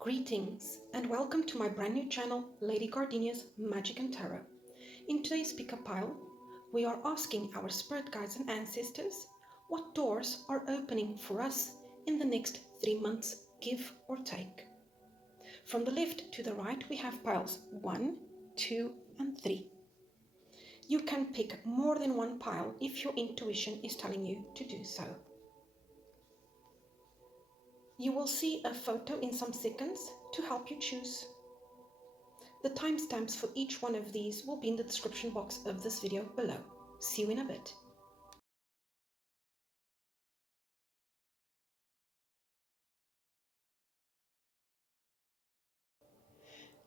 Greetings and welcome to my brand new channel, Lady Gardenia's Magic and Tarot. In today's pick a pile, we are asking our spirit guides and ancestors what doors are opening for us in the next 3 months, give or take. From the left to the right, we have piles 1, 2, and 3. You can pick more than one pile if your intuition is telling you to do so. You will see a photo in some seconds to help you choose. The timestamps for each one of these will be in the description box of this video below. See you in a bit.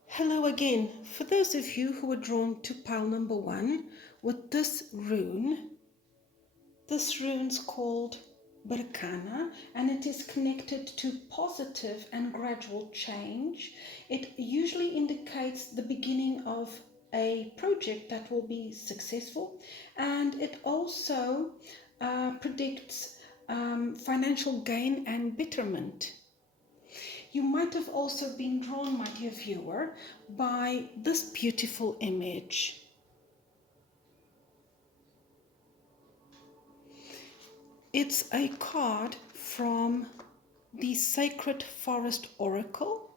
Hello again. For those of you who were drawn to pile number 1 with this rune's called Arcanum, and it is connected to positive and gradual change. It usually indicates the beginning of a project that will be successful, and it also predicts financial gain and betterment. You might have also been drawn, my dear viewer, by this beautiful image. It's a card from the Sacred Forest Oracle.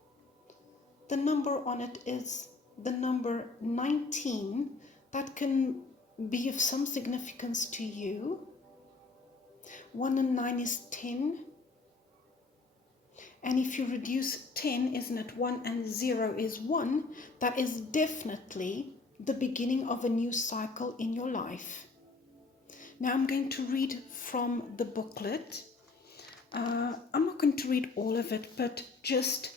The number on it is the number 19. That can be of some significance to you. 1 and 9 is 10. And if you reduce 10, isn't it 1 and 0 is 1? That is definitely the beginning of a new cycle in your life. Now I'm going to read from the booklet. I'm not going to read all of it, but just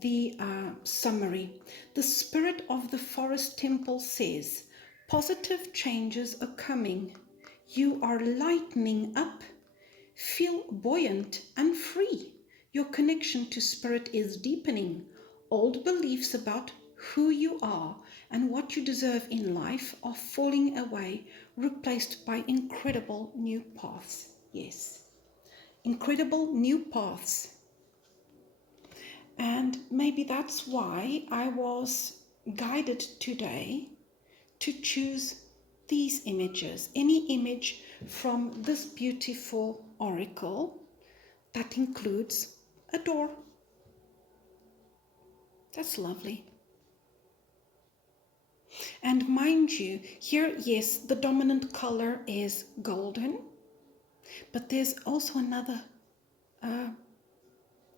the summary. The spirit of the forest temple says, positive changes are coming. You are lightening up. Feel buoyant and free. Your connection to spirit is deepening. Old beliefs about who you are and what you deserve in life are falling away, replaced by incredible new paths. Yes, incredible new paths. And maybe that's why I was guided today to choose these images. Any image from this beautiful oracle that includes a door. That's lovely. And mind you, here, yes, the dominant color is golden, but there's also another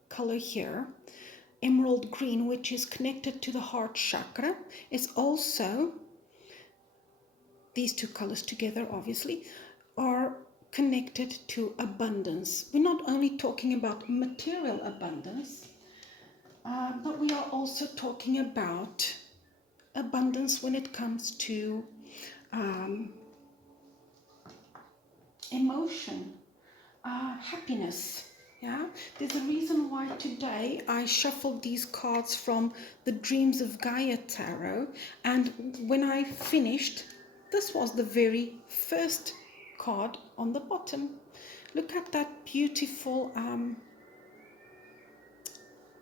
color here, emerald green, which is connected to the heart chakra. It's also, these two colors together, obviously, are connected to abundance. We're not only talking about material abundance, but we are also talking about abundance when it comes to emotion, happiness. Yeah, there's a reason why today I shuffled these cards from the Dreams of Gaia Tarot, and when I finished, this was the very first card on the bottom. Look at that beautiful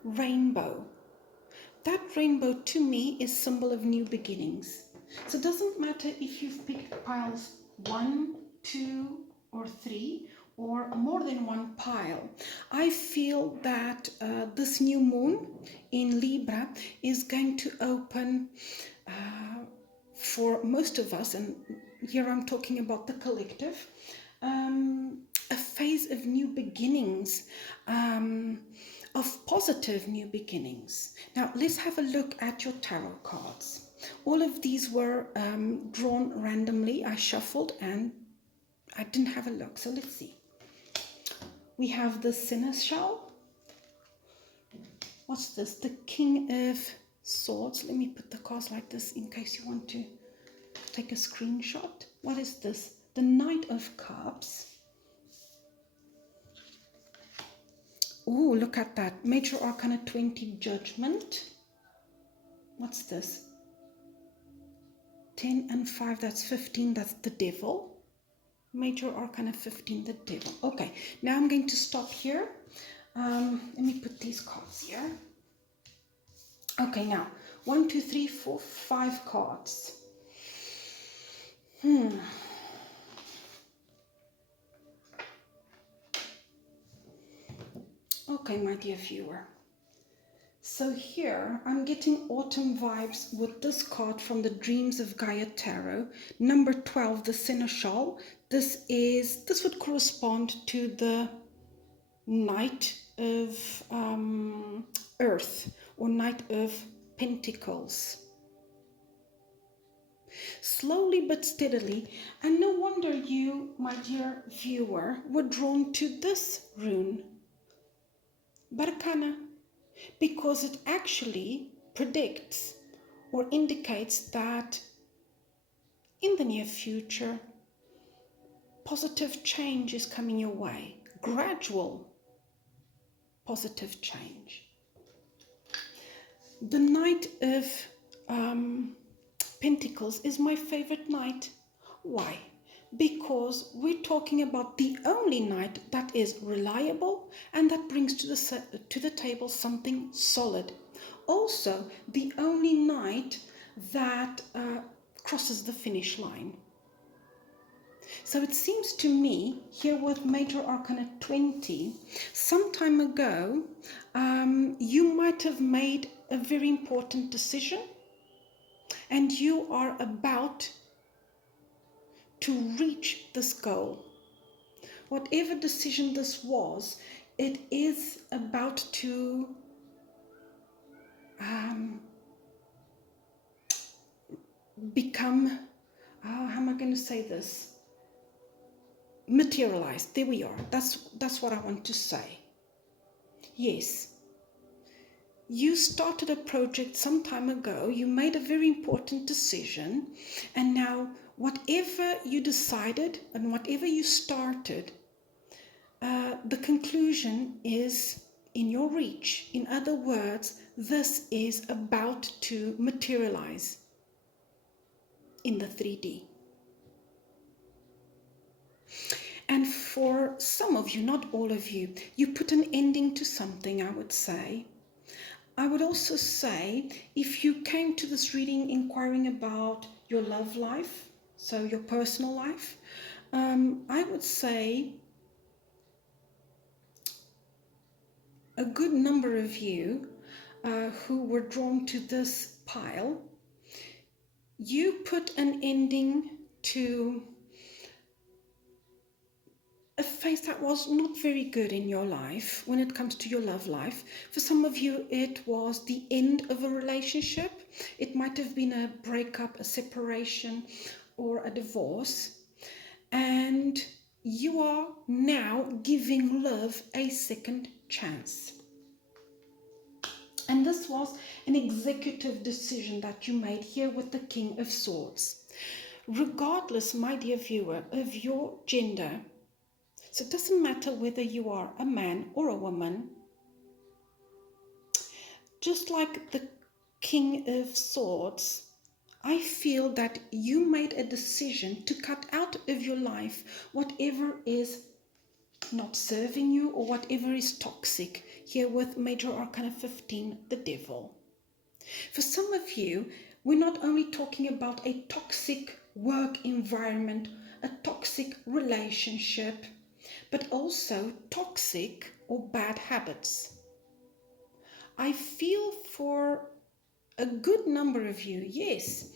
rainbow. That rainbow to me is symbol of new beginnings. So it doesn't matter if you've picked piles 1, 2, or 3, or more than one pile. I feel that this new moon in Libra is going to open for most of us, and here I'm talking about the collective, a phase of new beginnings, of positive new beginnings. Now let's have a look at your tarot cards. All of these were drawn randomly. I shuffled and I didn't have a look, so let's see. We have the Seneschal. What's this? The King of Swords. Let me put the cards like this in case you want to take a screenshot. What is this? The Knight of Cups. Oh, look at that. Major Arcana 20, Judgment. What's this? 10 and 5, that's 15, that's the Devil. Major Arcana 15, the Devil. Okay, now I'm going to stop here. Let me put these cards here. Okay, now 1, 2, 3, 4, 5 cards. Okay, my dear viewer. So here I'm getting autumn vibes with this card from the Dreams of Gaia Tarot, number 12, the Seneschal. This would correspond to the Knight of Earth, or Knight of Pentacles. Slowly but steadily, and no wonder you, my dear viewer, were drawn to this rune, Barkana, because it actually predicts or indicates that in the near future, positive change is coming your way, gradual positive change. The Knight of Pentacles is my favorite knight. Why? Because we're talking about the only knight that is reliable and that brings to the table something solid. Also, the only knight that crosses the finish line. So it seems to me, here with Major Arcana 20, some time ago, you might have made a very important decision and you are about to reach this goal. Whatever decision this was, it is about to become, how am I going to say this? Materialized. There we are. That's what I want to say. Yes. You started a project some time ago, you made a very important decision, and now whatever you decided and whatever you started, the conclusion is in your reach. In other words, this is about to materialize in the 3D. And for some of you, not all of you, you put an ending to something, I would say. I would also say, if you came to this reading inquiring about your love life, so your personal life, I would say a good number of you who were drawn to this pile, you put an ending to a phase that was not very good in your life when it comes to your love life. For some of you, it was the end of a relationship. It might have been a breakup, a separation, or a divorce. And you are now giving love a second chance. And this was an executive decision that you made here with the King of Swords. Regardless, my dear viewer, of your gender, so it doesn't matter whether you are a man or a woman. Just like the King of Swords, I feel that you made a decision to cut out of your life whatever is not serving you or whatever is toxic. Here with Major Arcana 15, the Devil. For some of you, we're not only talking about a toxic work environment, a toxic relationship, but also toxic or bad habits. I feel for a good number of you, yes,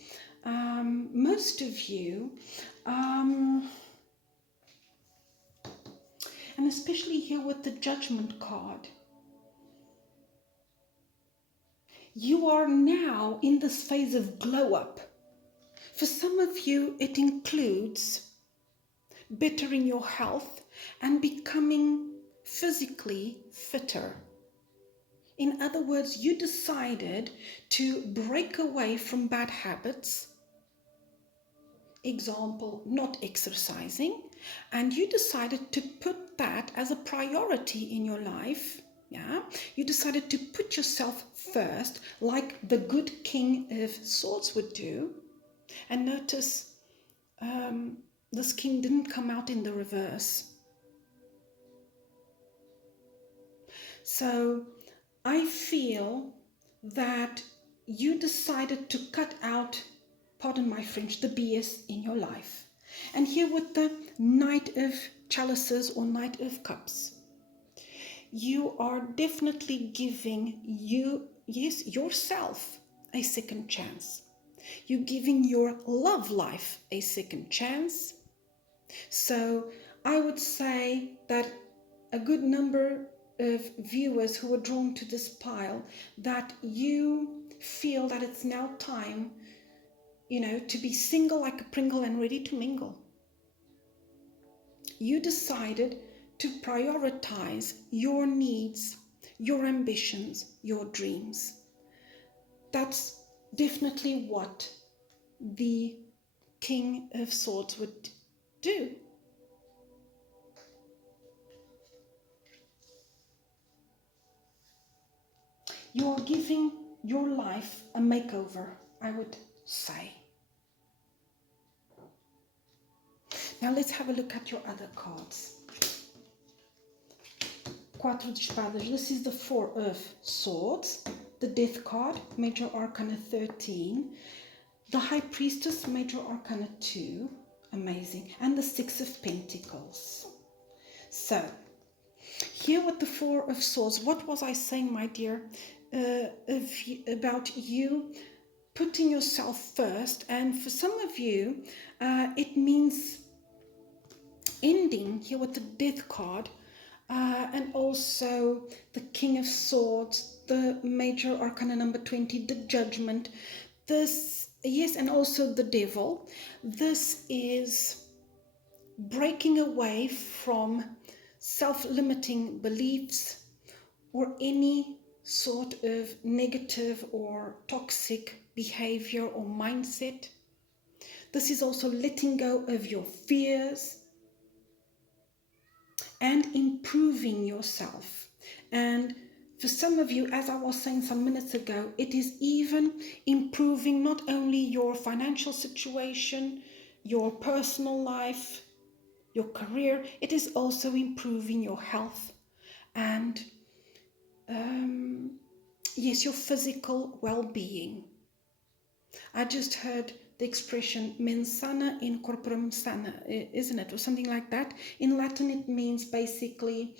most of you, and especially here with the Judgment card, you are now in this phase of glow up. For some of you, it includes bettering your health and becoming physically fitter. In other words, you decided to break away from bad habits, example, not exercising, and you decided to put that as a priority in your life. Yeah, you decided to put yourself first, like the good King of Swords would do. And notice this king didn't come out in the reverse. So I feel that you decided to cut out, pardon my French, the BS in your life. And here with the Knight of Chalices or Knight of Cups, you are definitely giving yourself a second chance. You're giving your love life a second chance. So I would say that a good number of viewers who are drawn to this pile, that you feel that it's now time, to be single like a Pringle and ready to mingle. You decided to prioritize your needs, your ambitions, your dreams. That's definitely what the King of Swords would do. You are giving your life a makeover, I would say. Now let's have a look at your other cards. Quatro de Espadas. This is the Four of Swords. The Death card, Major Arcana 13. The High Priestess, Major Arcana 2. Amazing. And the Six of Pentacles. So, here with the Four of Swords, what was I saying, my dear, about you putting yourself first? And for some of you, it means ending, here with the Death card, and also the King of Swords, the Major Arcana number 20, the Judgment. This, yes, and also the Devil. This is breaking away from self-limiting beliefs or any sort of negative or toxic behavior or mindset. This is also letting go of your fears and improving yourself. And for some of you, as I was saying some minutes ago, it is even improving not only your financial situation, your personal life, your career, it is also improving your health and yes, your physical well-being. I just heard the expression mens sana in corporum sana, isn't it? Or something like that. In Latin, it means basically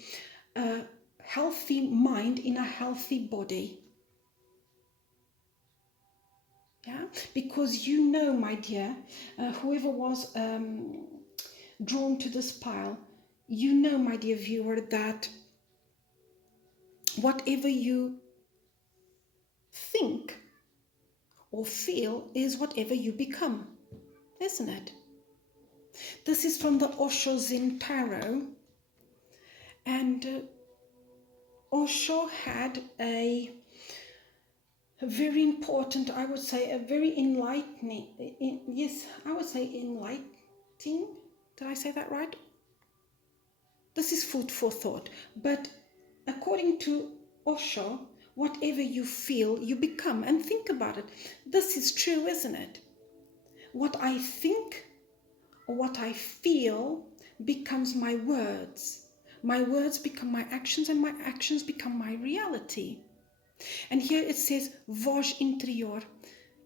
a healthy mind in a healthy body. Yeah, because my dear, whoever was drawn to this pile, my dear viewer, that whatever you think or feel is whatever you become, isn't it? This is from the Osho Zen Tarot, and Osho had a very important, I would say, a very enlightening, enlightening, did I say that right? This is food for thought, but according to Osho, whatever you feel, you become. And think about it, this is true, isn't it? What I think or what I feel becomes my words. My words become my actions, and my actions become my reality. And here it says voz interior,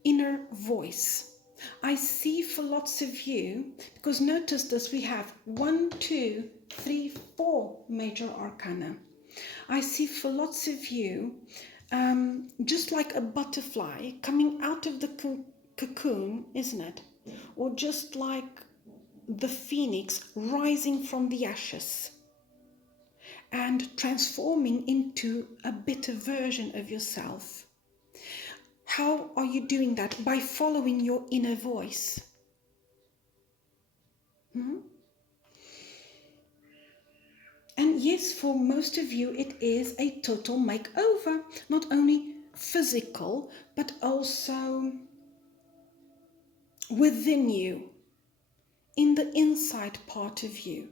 inner voice. I see for lots of you, because notice this, we have 1, 2, 3, 4 major arcana. I see for lots of you, just like a butterfly coming out of the cocoon, isn't it? Or just like the phoenix rising from the ashes and transforming into a better version of yourself. How are you doing that? By following your inner voice. And yes, for most of you, it is a total makeover, not only physical, but also within you, in the inside part of you.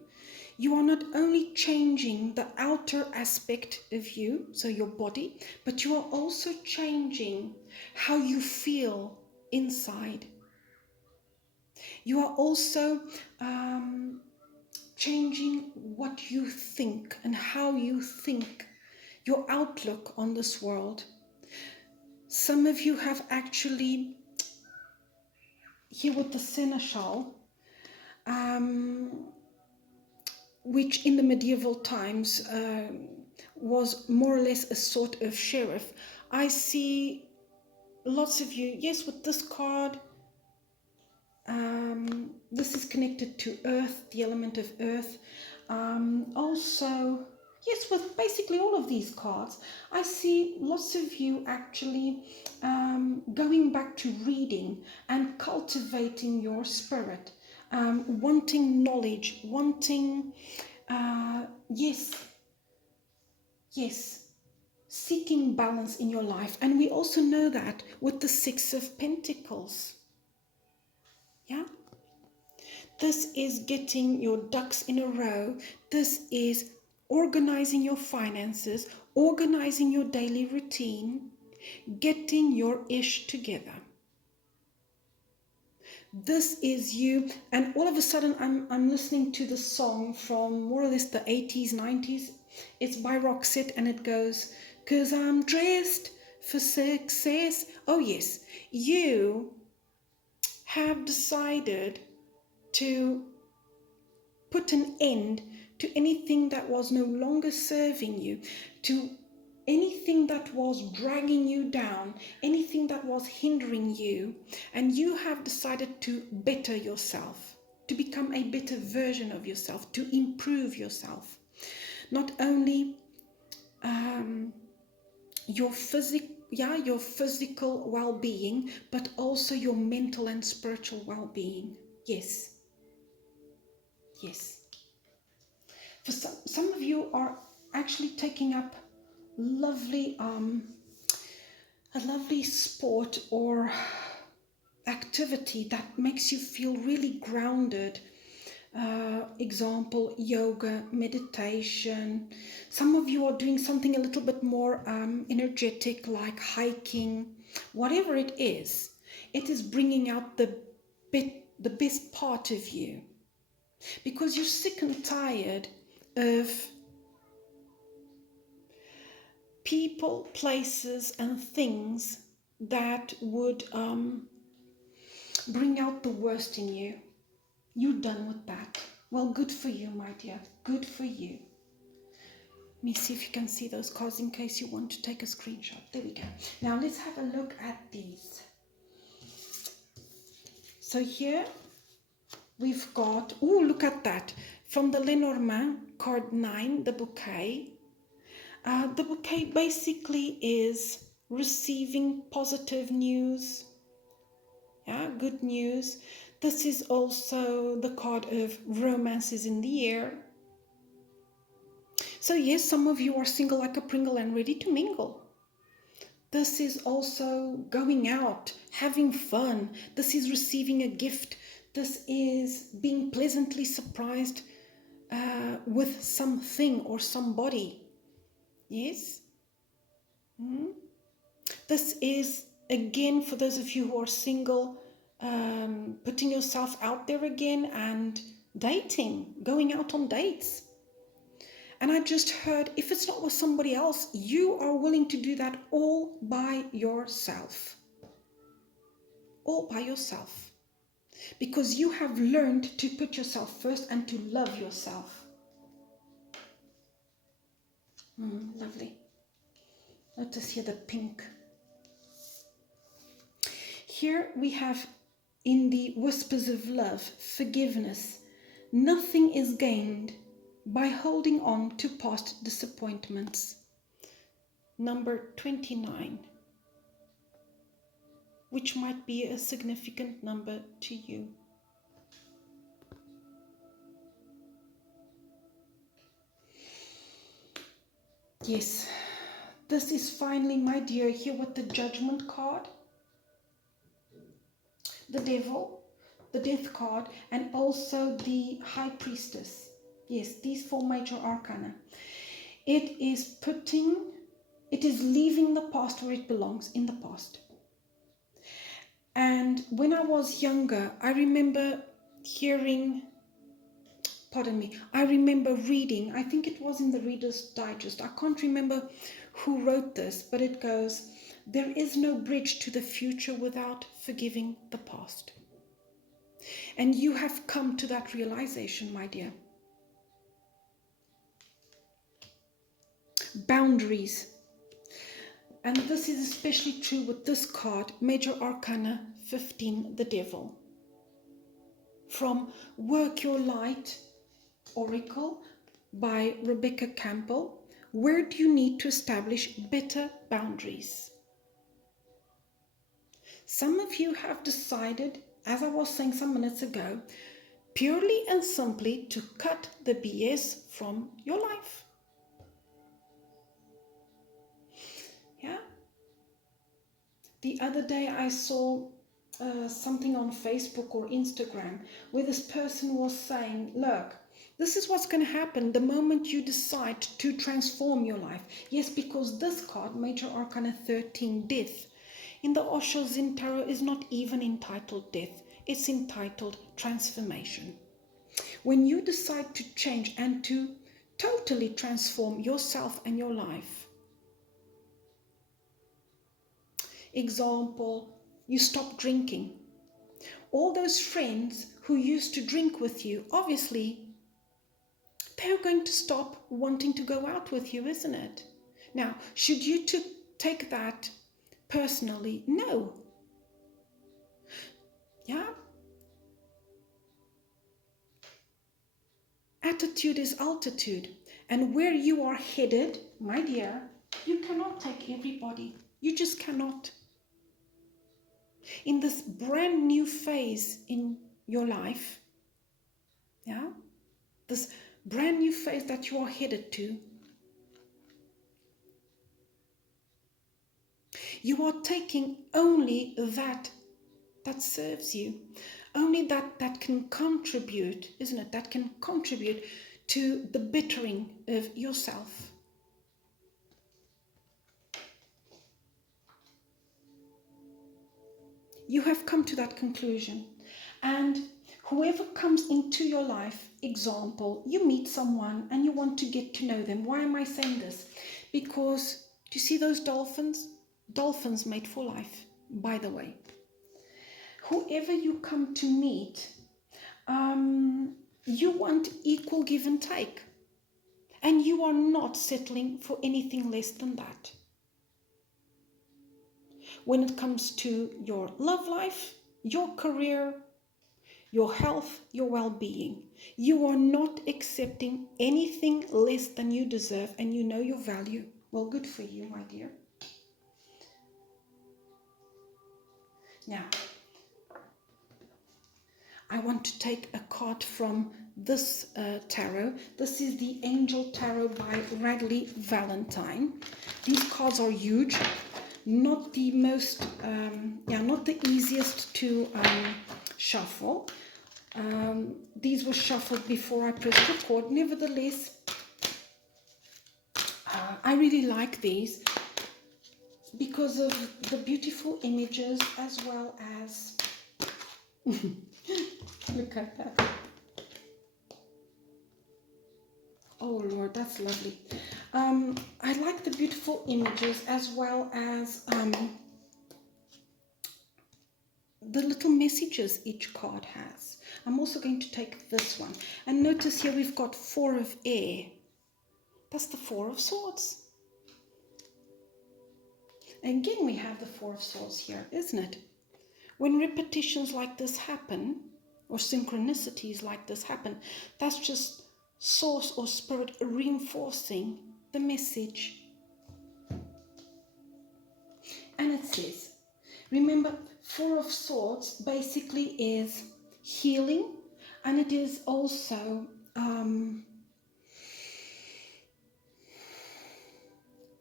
You are not only changing the outer aspect of you, so your body, but you are also changing how you feel inside. You are also changing what you think and how you think, your outlook on this world. Some of you have actually, here with the seneschal, which in the medieval times was more or less a sort of sheriff. I see lots of you, yes, with this card, this is connected to earth, the element of earth. Also, yes, with basically all of these cards, I see lots of you actually going back to reading and cultivating your spirit, wanting knowledge, wanting, yes, seeking balance in your life. And we also know that with the Six of Pentacles. Yeah? This is getting your ducks in a row. This is organizing your finances, organizing your daily routine, getting your ish together. This is you, and all of a sudden I'm listening to the song from more or less the 80s, 90s. It's by Roxette, and it goes, "'Cause I'm dressed for success." Oh yes, you have decided to put an end to anything that was no longer serving you, to anything that was dragging you down, anything that was hindering you, and you have decided to better yourself, to become a better version of yourself, to improve yourself. Not only your physical well-being, but also your mental and spiritual well-being. Yes. For some of you are actually taking up a lovely sport or activity that makes you feel really grounded. Example, yoga, meditation. Some of you are doing something a little bit more energetic, like hiking. Whatever it is bringing out the best part of you, because you're sick and tired of people, places, and things that would bring out the worst in you. You're done with that. Well, good for you, my dear. Good for you. Let me see if you can see those cards in case you want to take a screenshot. There we go. Now let's have a look at these. So here we've got, oh, look at that. From the Lenormand, card 9, the bouquet. The bouquet basically is receiving positive news. Yeah, good news. This is also the card of romance is in the air. So yes, some of you are single like a Pringle and ready to mingle. This is also going out, having fun. This is receiving a gift. This is being pleasantly surprised with something or somebody. Yes? This is, again, for those of you who are single, putting yourself out there again and dating, going out on dates. And I just heard, if it's not with somebody else, you are willing to do that all by yourself. All by yourself. Because you have learned to put yourself first and to love yourself. Lovely. Notice here the pink. Here we have, in the whispers of love, forgiveness. Nothing is gained by holding on to past disappointments. Number 29, which might be a significant number to you. Yes, this is finally, my dear, here with the Judgment card, the Devil, the Death card, and also the High Priestess. Yes, these 4 major arcana. It is leaving the past where it belongs, in the past. And when I was younger, I remember reading, I think it was in the Reader's Digest. I can't remember who wrote this, but it goes, There is no bridge to the future without forgiving the past. And you have come to that realization, my dear. Boundaries. And this is especially true with this card, Major Arcana 15, the Devil. From Work Your Light, Oracle by Rebecca Campbell. Where do you need to establish better boundaries? Some of you have decided, as I was saying some minutes ago, purely and simply to cut the BS from your life. Yeah. The other day I saw something on Facebook or Instagram where this person was saying, look, this is what's going to happen the moment you decide to transform your life. Yes, because this card, Major Arcana 13, Death, in the Osho Zen Tarot is not even entitled Death. It's entitled Transformation. When you decide to change and to totally transform yourself and your life. Example, you stop drinking. All those friends who used to drink with you, obviously, they're going to stop wanting to go out with you, isn't it? Now, should you take that personally? No. Yeah? Attitude is altitude. And where you are headed, my dear, you cannot take everybody. You just cannot. In this brand new phase in your life, yeah, this brand new phase that you are headed to, you are taking only that serves you, only that can contribute, isn't it? That can contribute to the bettering of yourself. You have come to that conclusion. And whoever comes into your life, example, you meet someone and you want to get to know them. Why am I saying this? Because, do you see those dolphins? Dolphins made for life, by the way. Whoever you come to meet, you want equal give and take. And you are not settling for anything less than that. When it comes to your love life, your career, your health, your well-being, you are not accepting anything less than you deserve, and you know your value. Well, good for you, my dear. Now, I want to take a card from this tarot. This is the Angel Tarot by Radley Valentine. These cards are huge, not the most, not the easiest to shuffle. These were shuffled before I pressed record. Nevertheless, I really like these because of the beautiful images as well as look at that. Oh Lord, that's lovely. I like the beautiful images as well as the little messages each card has. I'm also going to take this one. And notice here we've got 4 of air. That's the 4 of swords. Again, we have the 4 of swords here, isn't it? When repetitions like this happen, or synchronicities like this happen, that's just source or spirit reinforcing the message. And it says, remember, 4 of swords basically is healing, and it is also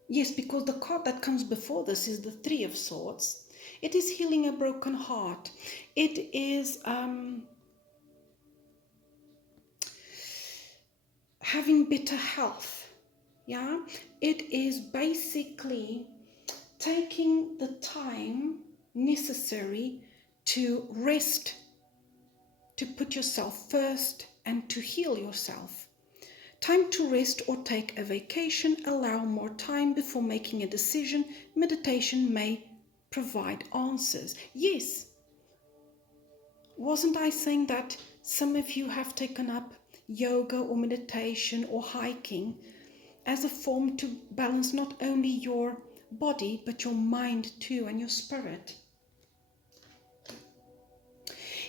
yes, because the card that comes before this is the 3 of swords. It is healing a broken heart. It is having better health. Yeah, it is basically taking the time necessary to rest, to put yourself first, and to heal yourself, Time to rest or take a vacation. Allow more time before making a decision. Meditation may provide answers. Yes, wasn't I saying that some of you have taken up yoga or meditation or hiking as a form to balance not only your body but your mind too and your spirit?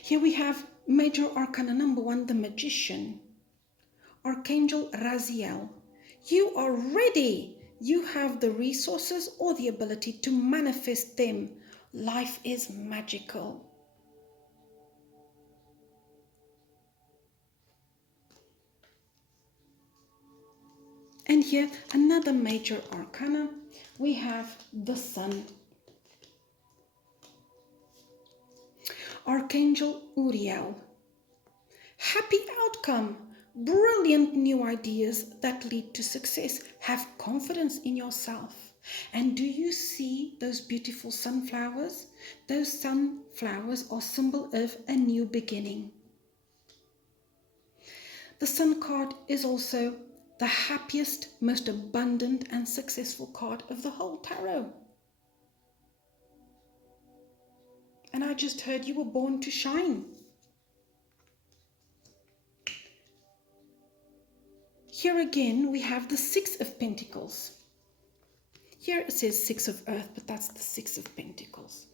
Here we have Major Arcana number 1, the Magician. Archangel Raziel. You are ready. You have the resources or the ability to manifest them. Life is magical. And here, another major arcana, we have the Sun. Archangel Uriel. Happy outcome. Brilliant new ideas that lead to success. Have confidence in yourself. And do you see those beautiful sunflowers? Those sunflowers are symbol of a new beginning. The Sun card is also the happiest, most abundant and successful card of the whole tarot. And I just heard you were born to shine. Here again we have the 6 of Pentacles. Here it says 6 of Earth, but that's the 6 of Pentacles.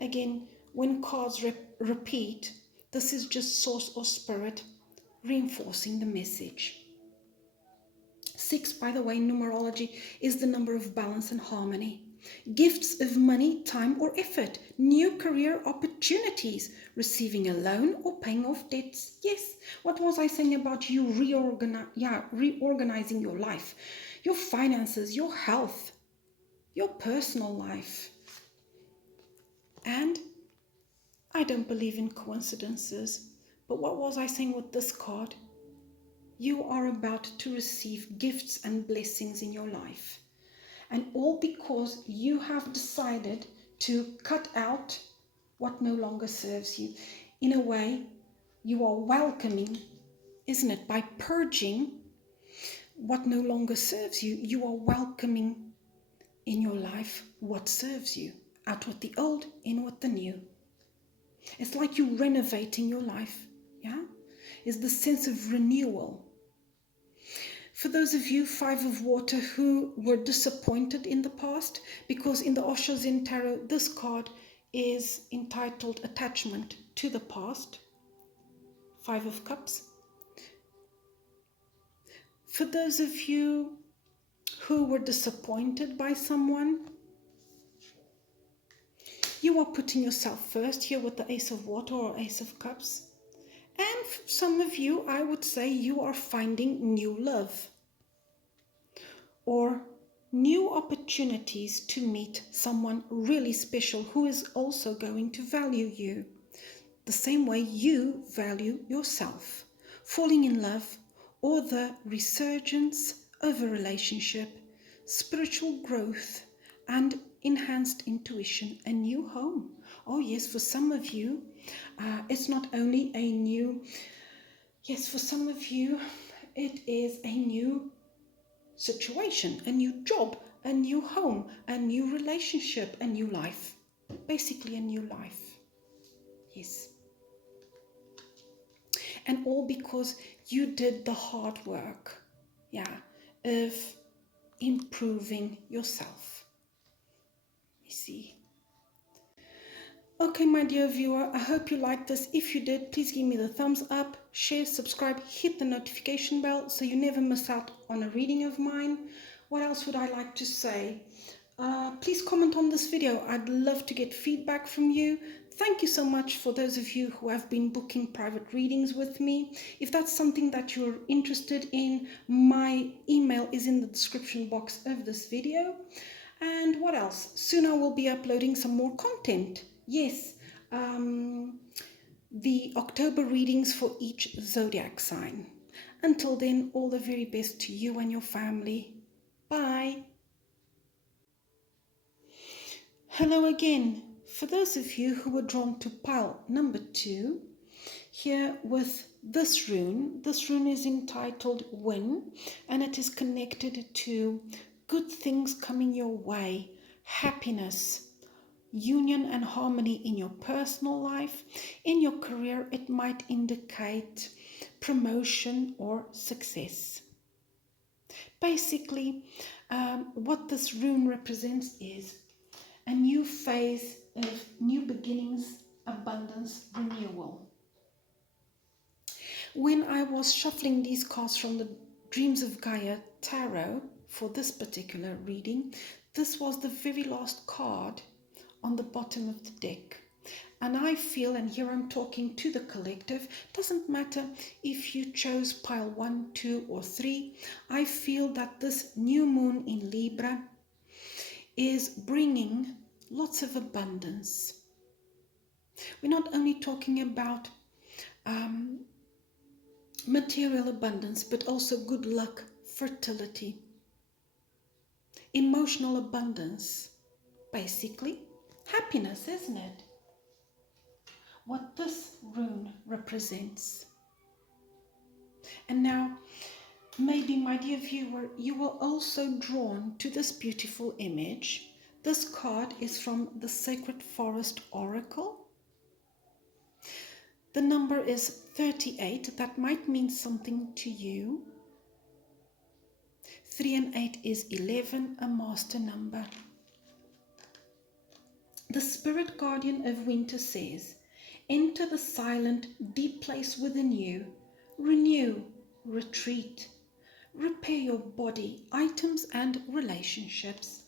Again, when cards repeat, this is just source or spirit reinforcing the message. 6, by the way, in numerology, is the number of balance and harmony. Gifts of money, time or effort, new career opportunities, receiving a loan or paying off debts. Yes, what was I saying about you reorganizing your life, your finances, your health, your personal life? And I don't believe in coincidences, but what was I saying with this card? You are about to receive gifts and blessings in your life. And all because you have decided to cut out what no longer serves you. In a way, you are welcoming, isn't it? By purging what no longer serves you, you are welcoming in your life what serves you. Out with the old, in with the new. It's like you renovating your life, yeah? It's the sense of renewal. For those of you, 5 of Water, who were disappointed in the past, because in the Osho Zen Tarot, this card is entitled Attachment to the Past, 5 of Cups. For those of you who were disappointed by someone, you are putting yourself first here with the Ace of Water or Ace of Cups. And for some of you, I would say you are finding new love or new opportunities to meet someone really special who is also going to value you the same way you value yourself. Falling in love or the resurgence of a relationship, spiritual growth and enhanced intuition, a new home. Oh yes, for some of you, it's not only a new, yes, for some of you, it is a new situation, a new job, a new home, a new relationship, a new life. Basically a new life. Yes. And all because you did the hard work, of improving yourself. You see. Okay, my dear viewer, I hope you liked this. If you did, please give me the thumbs up, share, subscribe, hit the notification bell so you never miss out on a reading of mine. What else would I like to say? Please comment on this video. I'd love to get feedback from you. Thank you so much for those of you who have been booking private readings with me. If that's something that you're interested in, my email is in the description box of this video. And what else? Soon I will be uploading some more content. Yes, the October readings for each zodiac sign. Until then, all the very best to you and your family. Bye. Hello again. For those of you who were drawn to pile number 2, here with this rune. This rune is entitled Win, and it is connected to good things coming your way, happiness, union and harmony in your personal life. In your career, it might indicate promotion or success. Basically, what this rune represents is a new phase of new beginnings, abundance, renewal. When I was shuffling these cards from the Dreams of Gaia Tarot for this particular reading, this was the very last card on the bottom of the deck. And I feel, and here I'm talking to the collective, doesn't matter if you chose pile 1, 2 or 3, I feel that this new moon in Libra is bringing lots of abundance. We're not only talking about material abundance, but also good luck, fertility, emotional abundance, basically happiness, isn't it? What this rune represents. And now, maybe, my dear viewer, you were also drawn to this beautiful image. This card is from the Sacred Forest Oracle. The number is 38. That might mean something to you. 3 and 8 is 11, a master number. The spirit guardian of winter says, enter the silent, deep place within you. Renew, retreat, repair your body, items and relationships.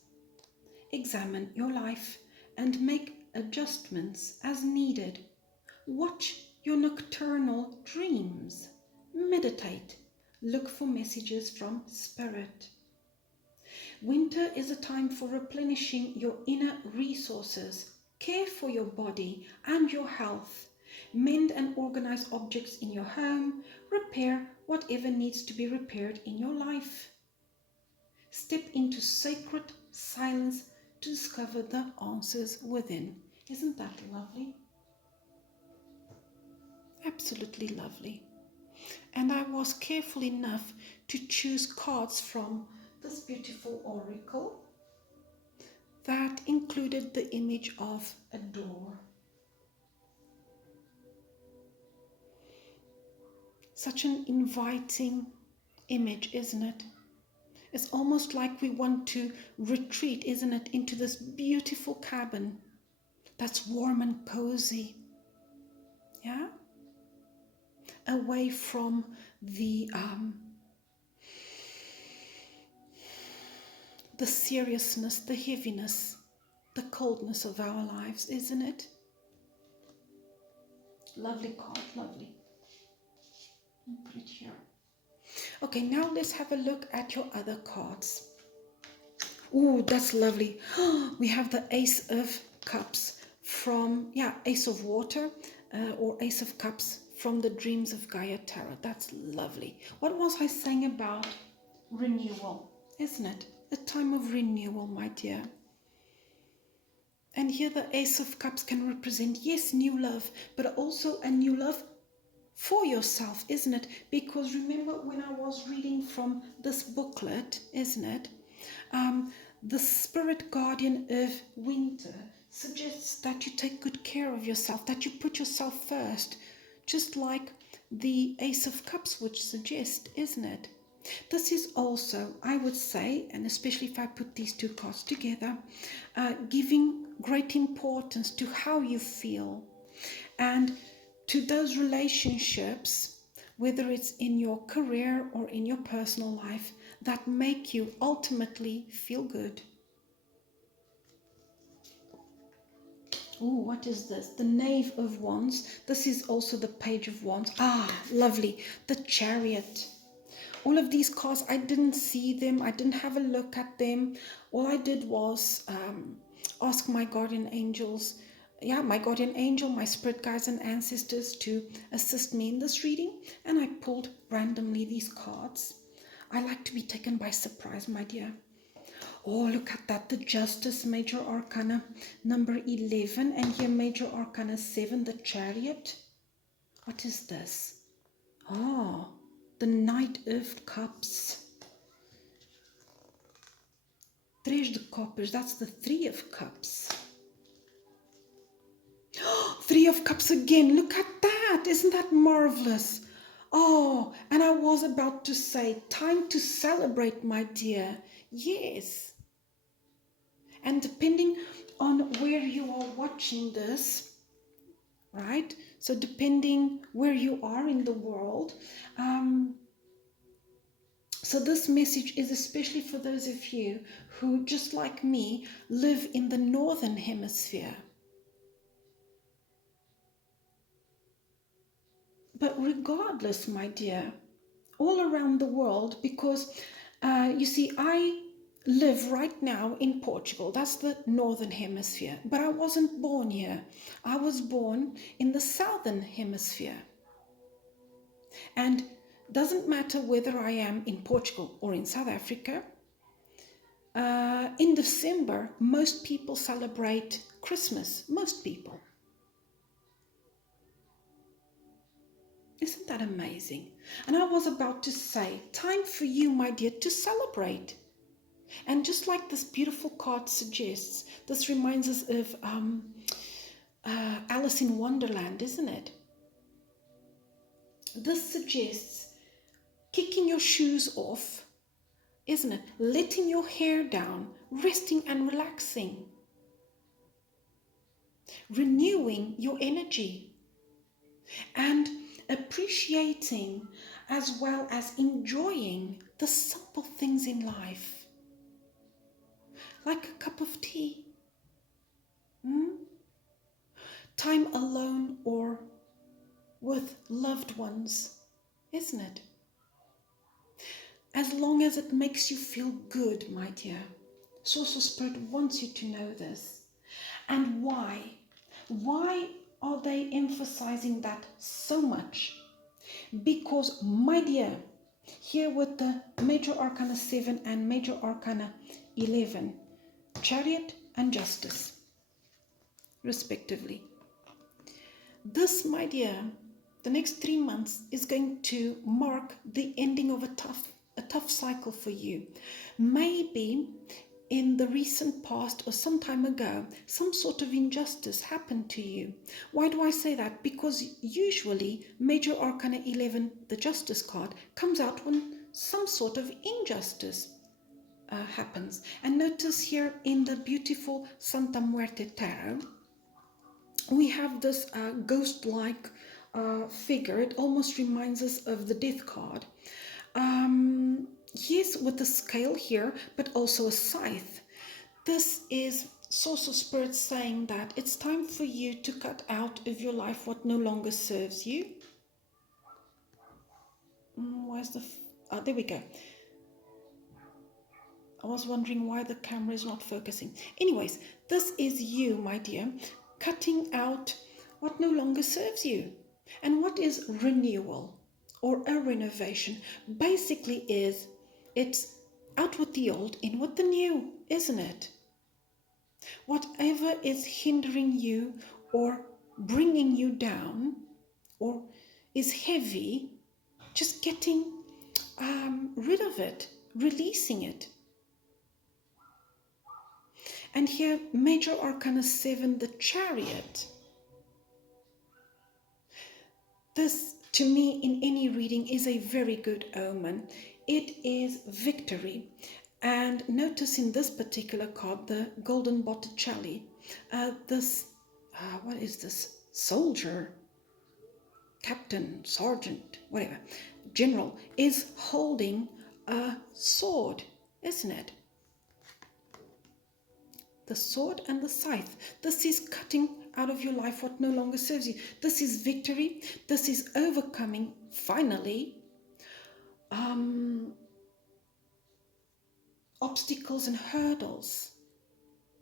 Examine your life and make adjustments as needed. Watch your nocturnal dreams. Meditate. Look for messages from spirit. Winter is a time for replenishing your inner resources. Care for your body and your health. Mend and organize objects in your home. Repair whatever needs to be repaired in your life. Step into sacred silence to discover the answers within. Isn't that lovely? Absolutely lovely. And I was careful enough to choose cards from this beautiful oracle that included the image of a door. Such an inviting image, isn't it? It's almost like we want to retreat, isn't it, into this beautiful cabin that's warm and cozy. Yeah? Away from the seriousness, the heaviness, the coldness of our lives, isn't it? Lovely card, lovely. I'll put it here. Okay, now let's have a look at your other cards. Oh, that's lovely. We have the Ace of Cups from, Ace of Water or Ace of Cups from the Dreams of Gaia Tarot. That's lovely. What was I saying about renewal? Isn't it? A time of renewal, my dear. And here the Ace of Cups can represent, yes, new love, but also a new love for yourself, isn't it? Because remember when I was reading from this booklet, isn't it? The spirit guardian of winter suggests that you take good care of yourself, that you put yourself first, just like the Ace of Cups would suggest, isn't it? This is also, I would say, and especially if I put these two cards together, giving great importance to how you feel and to those relationships, whether it's in your career or in your personal life, that make you ultimately feel good. Oh, what is this? The Knave of Wands. This is also the Page of Wands. Ah, lovely. The Chariot. All of these cards, I didn't see them. I didn't have a look at them. All I did was ask my guardian angels, my guardian angel, my spirit guides and ancestors to assist me in this reading. And I pulled randomly these cards. I like to be taken by surprise, my dear. Oh, look at that. The Justice, Major Arcana number 11. And here Major Arcana 7, the Chariot. What is this? Oh, the Knight of Cups. Três de Copas, that's the Three of Cups. Three of Cups again, look at that, isn't that marvelous? Oh, and I was about to say, time to celebrate, my dear. Yes. And depending on where you are watching this, right? So depending where you are in the world, so this message is especially for those of you who, just like me, live in the northern hemisphere. But regardless, my dear, all around the world, because you see, I live right now in Portugal. That's the northern hemisphere. But I wasn't born here. I was born in the southern hemisphere. And doesn't matter whether I am in Portugal or in South Africa, in December, most people celebrate Christmas. Most people. Isn't that amazing? And I was about to say, time for you, my dear, to celebrate. And just like this beautiful card suggests, this reminds us of Alice in Wonderland, isn't it? This suggests kicking your shoes off, isn't it? Letting your hair down, resting and relaxing. Renewing your energy. And appreciating as well as enjoying the simple things in life. Like a cup of tea. Time alone or with loved ones, isn't it? As long as it makes you feel good, my dear. Source of Spirit wants you to know this. And why? Why are they emphasizing that so much? Because, my dear, here with the Major Arcana 7 and Major Arcana 11, Chariot and Justice, respectively. This, my dear, the next 3 months is going to mark the ending of a tough cycle for you. Maybe in the recent past or some time ago, some sort of injustice happened to you. Why do I say that? Because usually Major Arcana 11, the Justice card, comes out when some sort of injustice happens. And notice here in the beautiful Santa Muerte Tarot, we have this ghost-like figure. It almost reminds us of the Death card. Yes, with the scale here, but also a scythe. This is Source of Spirit saying that it's time for you to cut out of your life what no longer serves you. Where's the... there we go. I was wondering why the camera is not focusing. Anyways, this is you, my dear, cutting out what no longer serves you. And what is renewal or a renovation? Basically is, it's out with the old, in with the new, isn't it? Whatever is hindering you or bringing you down or is heavy, just getting rid of it, releasing it. And here, Major Arcana 7, the Chariot. This, to me, in any reading, is a very good omen. It is victory. And notice in this particular card, the golden Botticelli, what is this? Soldier, captain, sergeant, whatever, general, is holding a sword, isn't it? The sword and the scythe. This is cutting out of your life what no longer serves you. This is victory. This is overcoming, finally, obstacles and hurdles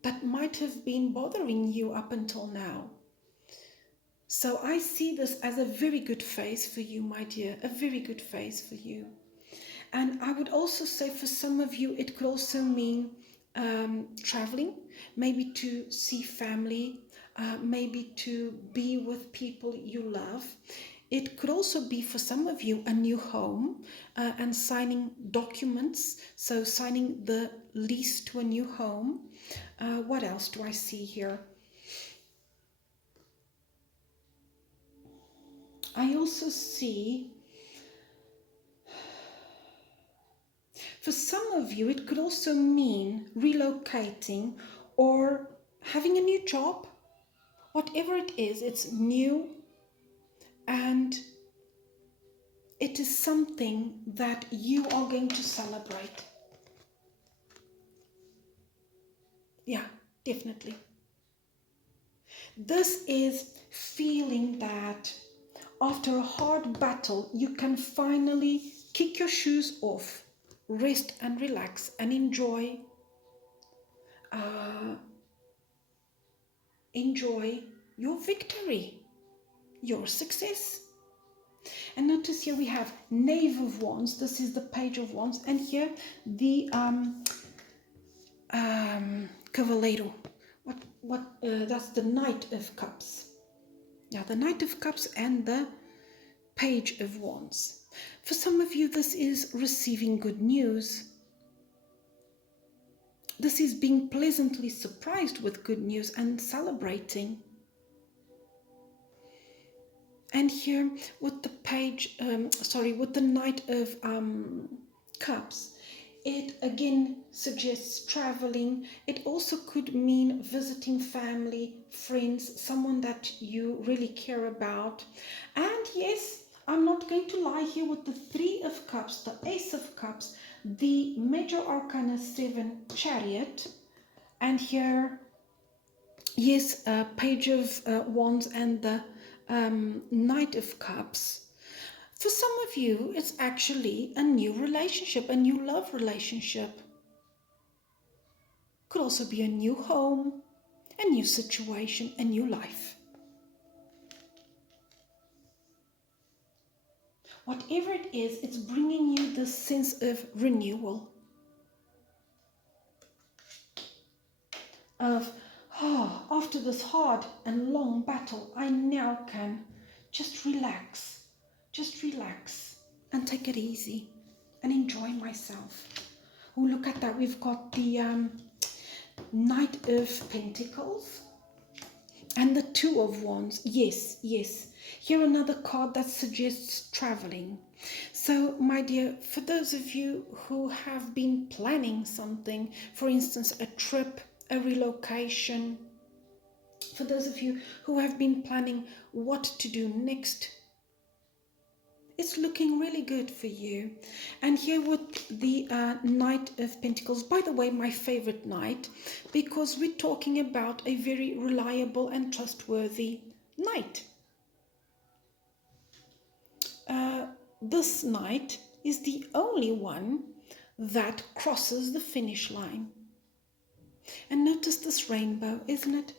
that might have been bothering you up until now. So I see this as a very good phase for you, my dear, a very good phase for you. And I would also say for some of you, it could also mean traveling, maybe to see family, maybe to be with people you love. It could also be for some of you a new home and signing documents, so signing the lease to a new home. What else do I see here? I also see, for some of you, it could also mean relocating or having a new job. Whatever it is, it's new and it is something that you are going to celebrate. Yeah, definitely. This is feeling that after a hard battle, you can finally kick your shoes off, rest and relax and enjoy your victory, your success. And notice here we have Knave of Wands. This is the Page of Wands, and here the Cavallero. That's the Knight of Cups. Yeah, the Knight of Cups and the Page of Wands. For some of you, this is receiving good news. This is being pleasantly surprised with good news and celebrating. And here with the with the Knight of Cups, it again suggests traveling. It also could mean visiting family, friends, someone that you really care about. And yes, I'm not going to lie here with the Three of Cups, the Ace of Cups, the Major Arcana 7 Chariot, and here, yes, Page of Wands and the Knight of Cups. For some of you, it's actually a new relationship, a new love relationship. Could also be a new home, a new situation, a new life. Whatever it is, it's bringing you this sense of renewal. Of, after this hard and long battle, I now can just relax and take it easy and enjoy myself. Oh, look at that. We've got the Knight of Pentacles and the Two of Wands. Yes. Here another card that suggests traveling. So, my dear, for those of you who have been planning something, for instance, a trip, a relocation, for those of you who have been planning what to do next, it's looking really good for you. And here with the Knight of Pentacles, by the way, my favorite knight, because we're talking about a very reliable and trustworthy knight. This knight is the only one that crosses the finish line. And notice this rainbow, isn't it?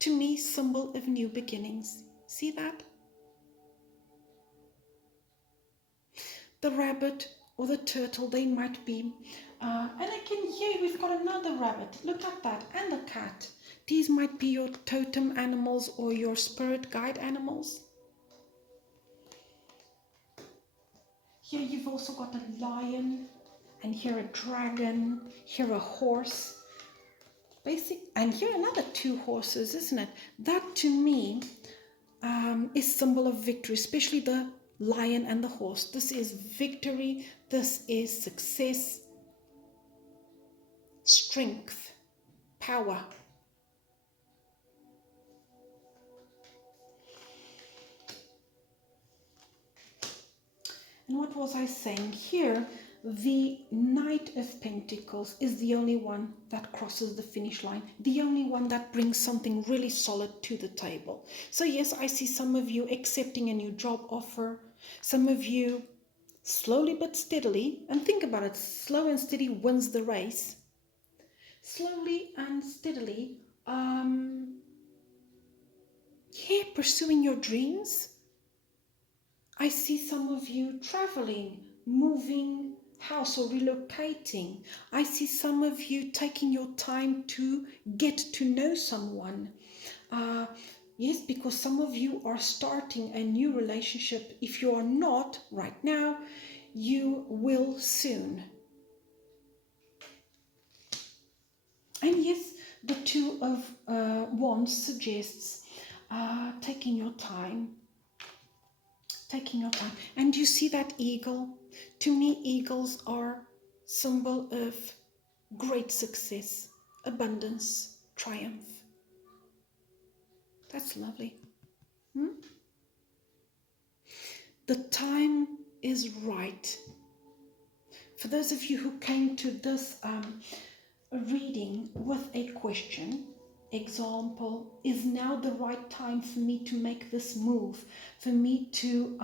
To me, symbol of new beginnings. See that? The rabbit or the turtle, they might be. And again, here we've got another rabbit. Look at that. And a cat. These might be your totem animals or your spirit guide animals. Here you've also got a lion. And here a dragon. Here a horse. And here another two horses, isn't it? That to me is symbol of victory, especially the lion and the horse. This is victory. This is success, strength, power. And what was I saying here? The Knight of Pentacles is the only one that crosses the finish line, the only one that brings something really solid to the table. So yes, I see some of you accepting a new job offer, some of you slowly but steadily, and think about it, slow and steady wins the race. Slowly and steadily, pursuing your dreams. I see some of you traveling, moving house or relocating. I see some of you taking your time to get to know someone. Yes, because some of you are starting a new relationship. If you are not right now, you will soon. And yes, the Two of Wands suggests taking your time. Taking your time. And you see that eagle? To me, eagles are symbol of great success, abundance, triumph. That's lovely. The time is right. For those of you who came to this reading with a question, example, is now the right time for me to make this move, for me to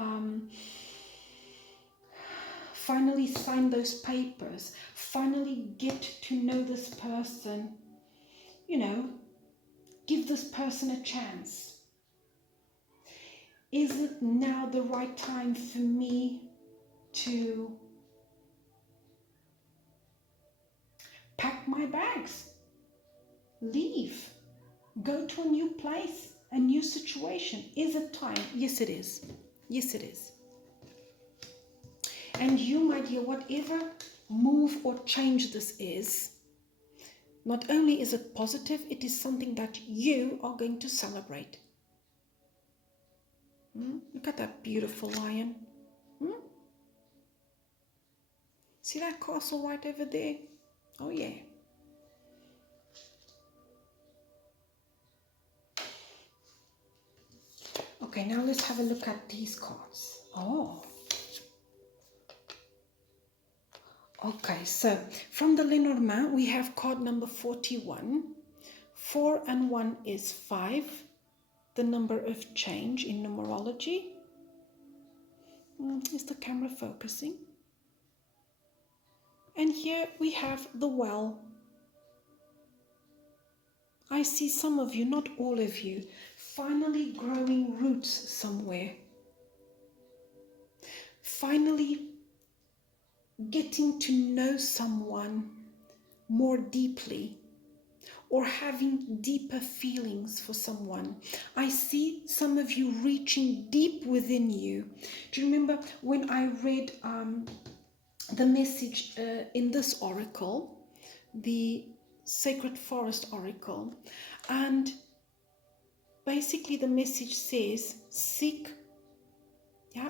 finally sign those papers, finally get to know this person, you know, give this person a chance. Is it now the right time for me to pack my bags, leave, go to a new place, a new situation? Is it time? Yes, it is. Yes, it is. And you, my dear, whatever move or change this is, not only is it positive, it is something that you are going to celebrate. Look at that beautiful lion. See that castle right over there? Oh, yeah. Okay, now let's have a look at these cards. Oh. Okay, so from the Lenormand, we have card number 41. 4 and 1 is 5, the number of change in numerology. Is the camera focusing? And here we have the well. I see some of you, not all of you, finally growing roots somewhere. Finally getting to know someone more deeply, or having deeper feelings for someone. I see some of you reaching deep within you. Do you remember when I read the message in this oracle, the Sacred Forest oracle, and basically the message says, seek,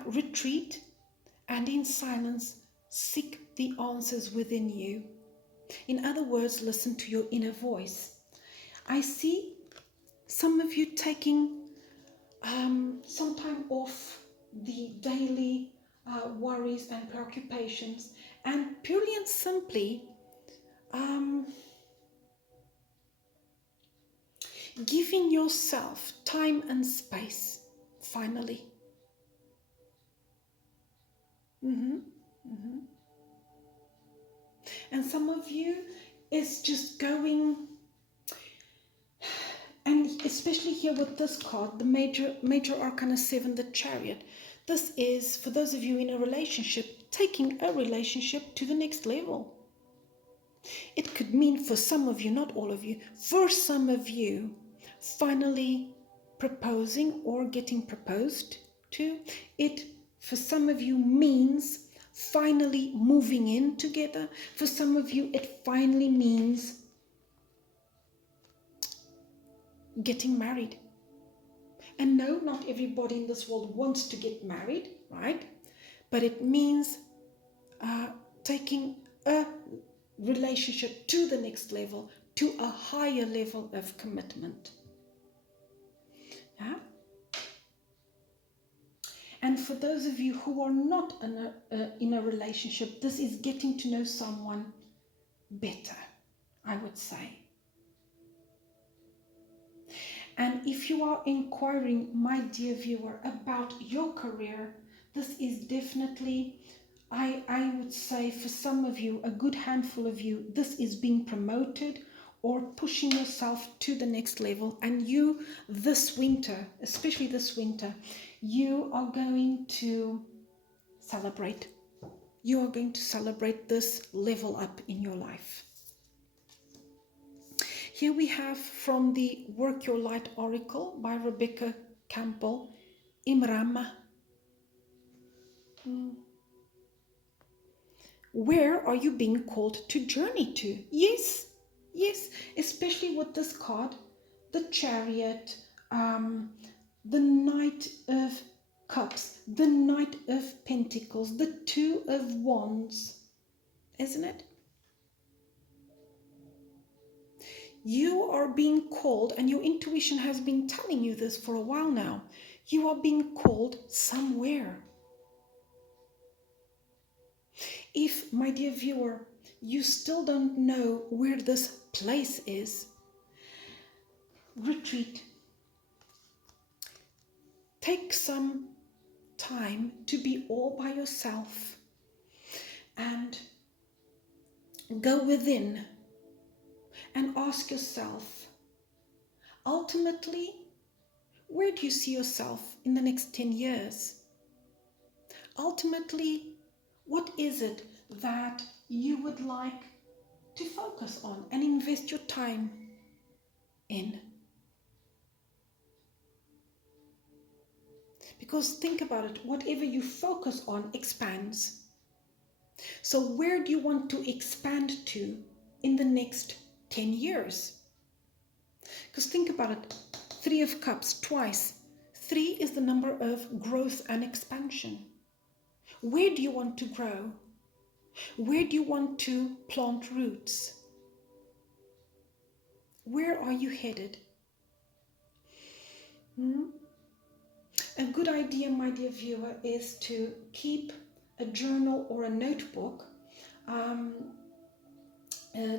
retreat, and in silence, seek the answers within you. In other words, listen to your inner voice. I see some of you taking some time off the daily worries and preoccupations, and purely and simply giving yourself time and space, finally. And some of you is just going, and especially here with this card, the major arcana 7, the Chariot. This is, for those of you in a relationship, taking a relationship to the next level. It could mean for some of you, not all of you, for some of you, finally proposing or getting proposed to. It, for some of you, means finally moving in together. For some of you, it finally means getting married. And no, not everybody in this world wants to get married, right? But it means taking a relationship to the next level, to a higher level of commitment. Yeah? And for those of you who are not in a relationship, this is getting to know someone better, I would say. And if you are inquiring, my dear viewer, about your career, this is definitely, I would say for some of you, a good handful of you, this is being promoted or pushing yourself to the next level. And you, this winter, especially this winter, you are going to celebrate. You are going to celebrate this level up in your life. Here we have from the Work Your Light Oracle by Rebecca Campbell, Imrama. Where are you being called to journey to? Yes, yes, especially with this card, the Chariot, the Knight of Cups, the Knight of Pentacles, the Two of Wands, isn't it? You are being called, and your intuition has been telling you this for a while now. You are being called somewhere. If, my dear viewer, you still don't know where this place is, retreat. Take some time to be all by yourself and go within and ask yourself, ultimately, where do you see yourself in the next 10 years? Ultimately, what is it that you would like to focus on and invest your time in? Because think about it, whatever you focus on expands. So where do you want to expand to in the next 10 years? Because think about it, 3 of Cups, twice. 3 is the number of growth and expansion. Where do you want to grow? Where do you want to plant roots? Where are you headed? A good idea, my dear viewer, is to keep a journal or a notebook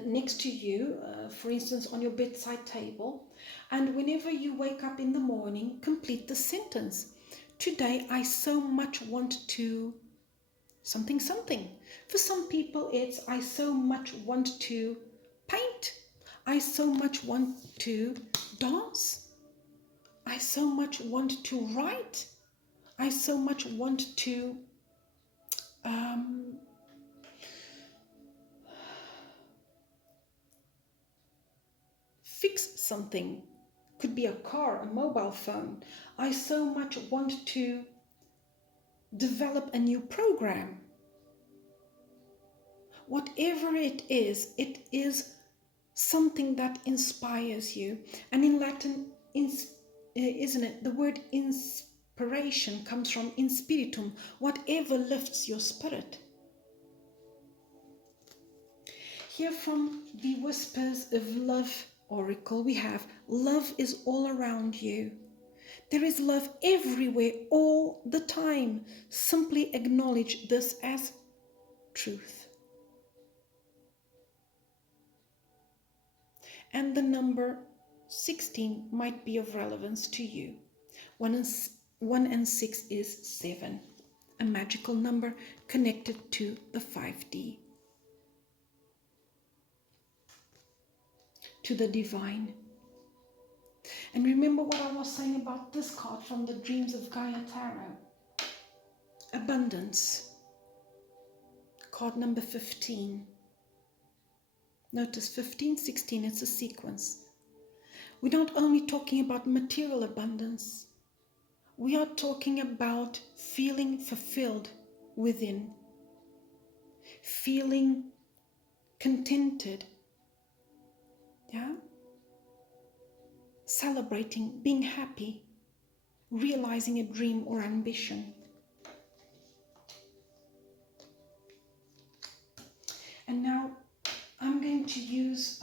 next to you, for instance, on your bedside table. And whenever you wake up in the morning, complete the sentence. Today, I so much want to something, something. For some people, it's I so much want to paint. I so much want to dance. I so much want to write. I so much want to fix something. Could be a car, a mobile phone. I so much want to develop a new program. Whatever it is something that inspires you. And in Latin, isn't it, the word inspiration comes from in spiritum, whatever lifts your spirit. Here from the Whispers of Love Oracle, we have love is all around you. There is love everywhere, all the time. Simply acknowledge this as truth. And the number 16 might be of relevance to you. 1 and 6 is 7, a magical number connected to the 5D, to the divine. And remember what I was saying about this card from the Dreams of Gaia Tarot. Abundance. Card number 15. Notice 15, 16, it's a sequence. We're not only talking about material abundance. We are talking about feeling fulfilled within. Feeling contented. Yeah? Celebrating, being happy, realizing a dream or ambition. And now I'm going to use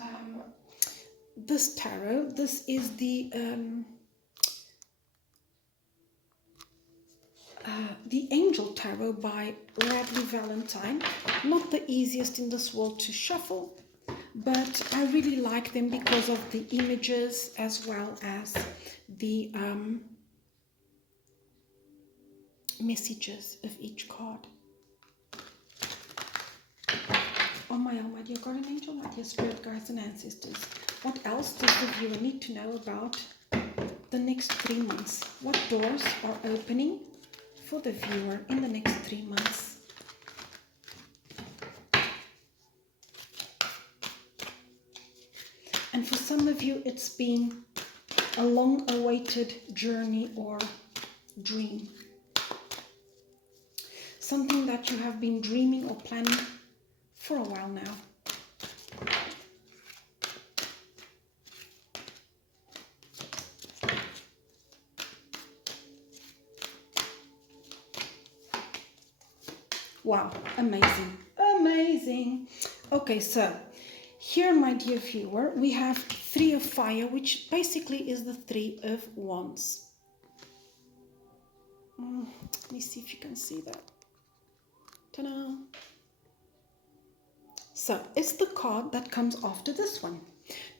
this tarot. This is the Angel Tarot by Radley Valentine. Not the easiest in this world to shuffle, but I really like them because of the images as well as the messages of each card. Oh my dear guardian angel, my dear spirit guides and ancestors. What else does the viewer need to know about the next 3 months? What doors are opening for the viewer in the next 3 months? And for some of you, it's been a long-awaited journey or dream. Something that you have been dreaming or planning for a while now. Wow, amazing, amazing. Okay, so here, my dear viewer, we have 3 of fire, which basically is the 3 of wands. Let me see if you can see that. Ta-da! So it's the card that comes after this one.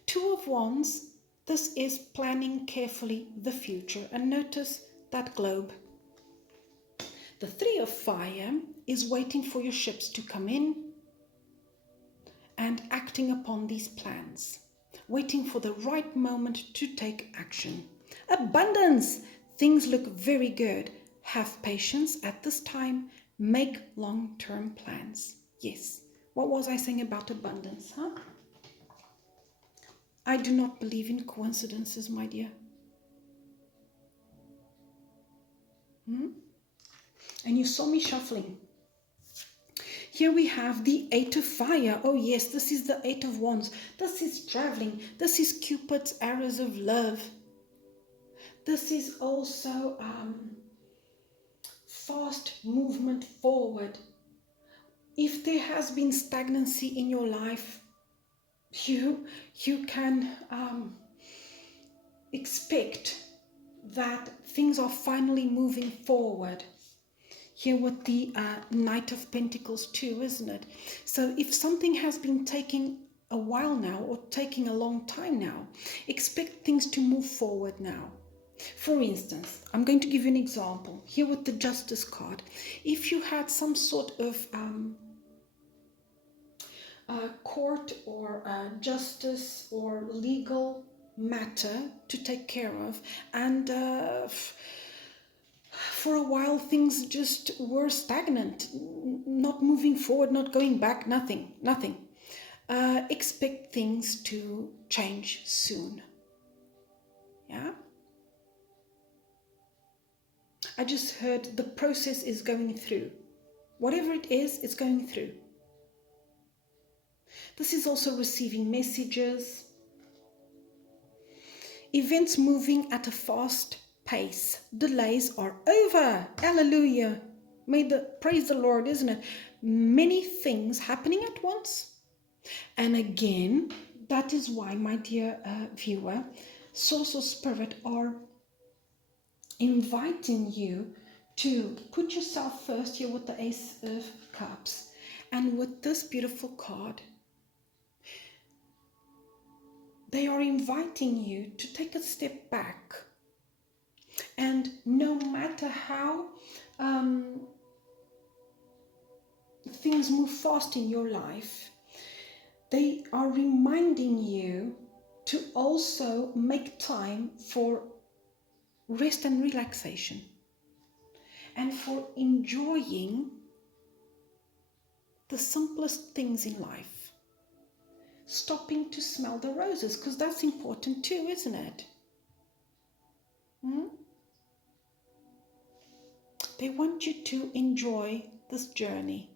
2 of wands, this is planning carefully the future. And notice that globe. The 3 of fire is waiting for your ships to come in and acting upon these plans. Waiting for the right moment to take action. Abundance! Things look very good. Have patience at this time. Make long-term plans. Yes. What was I saying about abundance, huh? I do not believe in coincidences, my dear. And you saw me shuffling. Here we have the 8 of fire. Oh yes, this is the 8 of wands. This is traveling. This is Cupid's arrows of love. This is also fast movement forward. If there has been stagnancy in your life, you can expect that things are finally moving forward. Here with the Knight of Pentacles too, isn't it? So if something has been taking a while now or taking a long time now, expect things to move forward now. For instance, I'm going to give you an example. Here with the Justice card. If you had some sort of court or justice or legal matter to take care of, and for a while things just were stagnant, not moving forward, not going back, nothing. Expect things to change soon. Yeah? I just heard the process is going through. Whatever it is, it's going through. This is also receiving messages. Events moving at a fast pace. Delays are over. Hallelujah. Praise the Lord, isn't it? Many things happening at once. And again, that is why, my dear viewer, Source or Spirit are inviting you to put yourself first here with the Ace of Cups. And with this beautiful card, they are inviting you to take a step back. And no matter how things move fast in your life, they are reminding you to also make time for rest and relaxation and for enjoying the simplest things in life. Stopping to smell the roses, because that's important too, isn't it? They want you to enjoy this journey.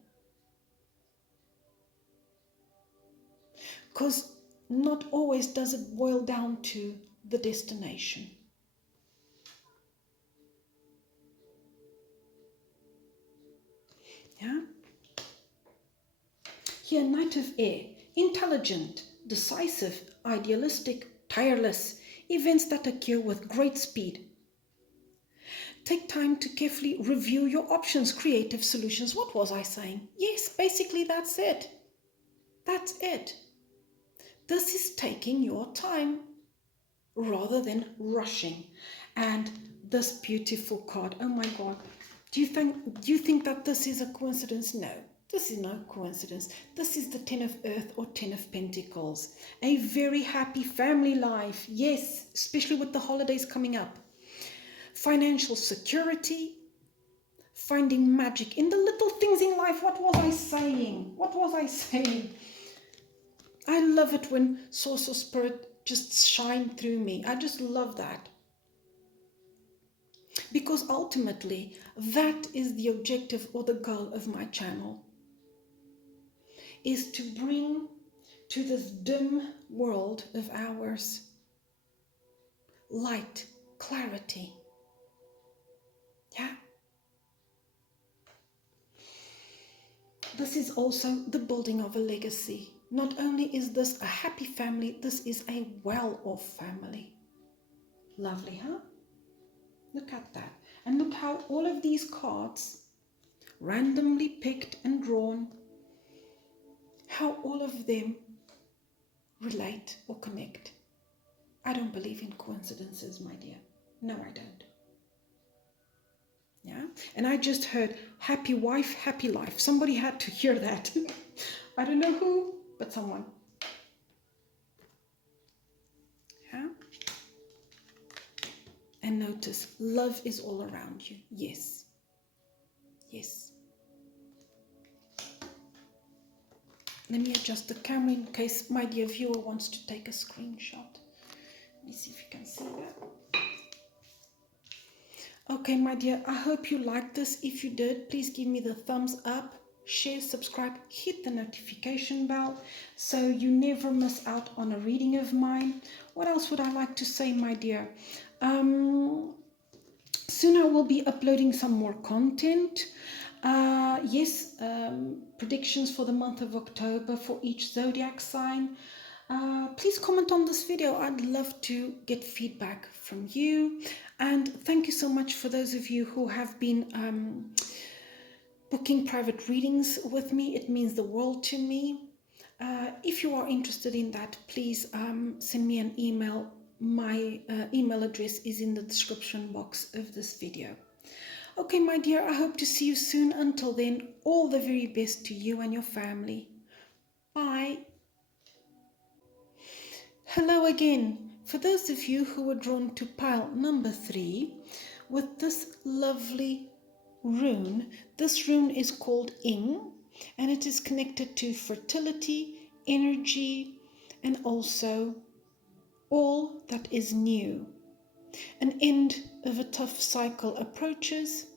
Because not always does it boil down to the destination. Yeah? Here, Knight of Air. Intelligent, decisive, idealistic, tireless. Events that occur with great speed. Take time to carefully review your options, creative solutions. What was I saying? Yes, basically that's it. That's it. This is taking your time rather than rushing. And this beautiful card, oh my God. Do you think that this is a coincidence? No, this is no coincidence. This is the 10 of Earth or 10 of Pentacles. A very happy family life. Yes, especially with the holidays coming up. Financial security. Finding magic in the little things in life. What was I saying? I love it when Source or Spirit just shine through me. I just love that. Because ultimately, that is the objective or the goal of my channel. Is to bring to this dim world of ours light, clarity. Yeah. This is also the building of a legacy. Not only is this a happy family, this is a well-off family. Lovely, huh? Look at that. And look how all of these cards, randomly picked and drawn, how all of them relate or connect. I don't believe in coincidences, my dear. No, I don't. Yeah, and I just heard happy wife, happy life. Somebody had to hear that. I don't know who, but someone. Yeah. And notice, love is all around you. Yes. Yes. Let me adjust the camera in case my dear viewer wants to take a screenshot. Let me see if you can see that. Okay, my dear, I hope you liked this. If you did, please give me the thumbs up, share, subscribe, hit the notification bell so you never miss out on a reading of mine. What else would I like to say, my dear? Soon I will be uploading some more content. Predictions for the month of October for each zodiac sign. Please comment on this video. I'd love to get feedback from you. And thank you so much for those of you who have been booking private readings with me. It means the world to me. If you are interested in that, please send me an email. My email address is in the description box of this video. Okay, my dear, I hope to see you soon. Until then, all the very best to you and your family. Bye. Hello again. For those of you who were drawn to pile number 3 with this lovely rune, this rune is called Ing, and it is connected to fertility, energy, and also all that is new. An end of a tough cycle approaches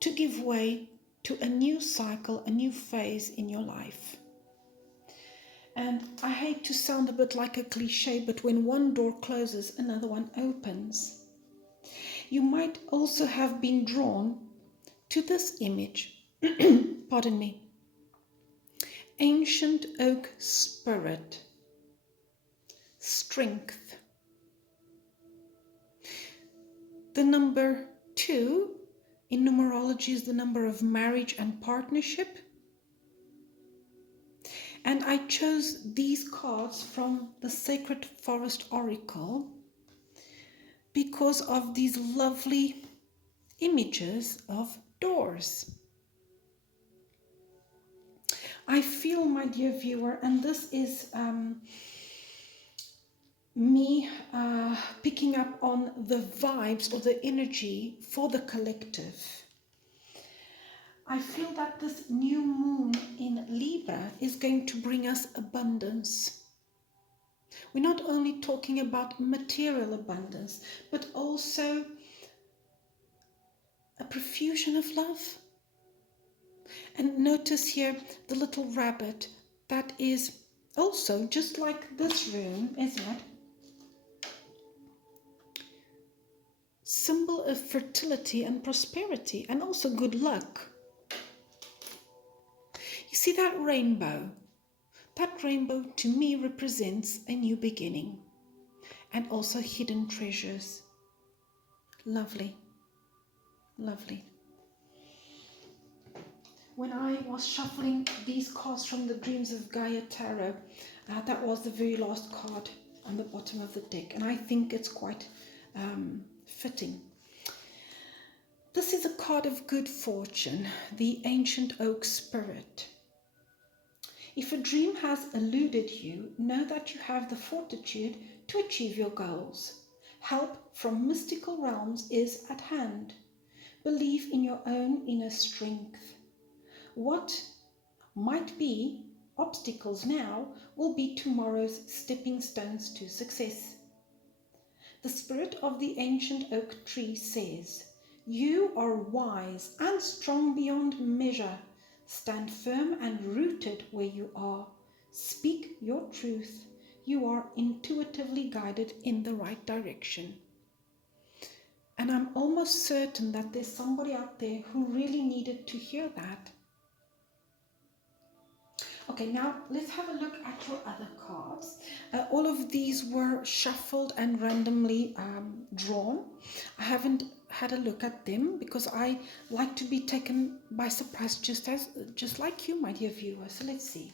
to give way to a new cycle, a new phase in your life. And I hate to sound a bit like a cliche, but when one door closes, another one opens. You might also have been drawn to this image. Pardon me. Ancient oak spirit. Strength. The number 2 in numerology is the number of marriage and partnership. And I chose these cards from the Sacred Forest Oracle because of these lovely images of doors. I feel, my dear viewer, and this is me picking up on the vibes or the energy for the collective. I feel that this new moon in Libra is going to bring us abundance. We're not only talking about material abundance, but also a profusion of love. And notice here the little rabbit that is also just like this rune, isn't it? Symbol of fertility and prosperity and also good luck. You see that rainbow? That rainbow to me represents a new beginning and also hidden treasures. Lovely, lovely. When I was shuffling these cards from the Dreams of Gaia Tarot, that was the very last card on the bottom of the deck, and I think it's quite fitting. This is a card of good fortune, the Ancient Oak Spirit. If a dream has eluded you, know that you have the fortitude to achieve your goals. Help from mystical realms is at hand. Believe in your own inner strength. What might be obstacles now will be tomorrow's stepping stones to success. The spirit of the ancient oak tree says, "You are wise and strong beyond measure. Stand firm and rooted where you are. Speak your truth. You are intuitively guided in the right direction." And I'm almost certain that there's somebody out there who really needed to hear that. Okay, now let's have a look at your other cards. All of these were shuffled and randomly drawn. I haven't had a look at them because I like to be taken by surprise just like you, my dear viewer. So let's see.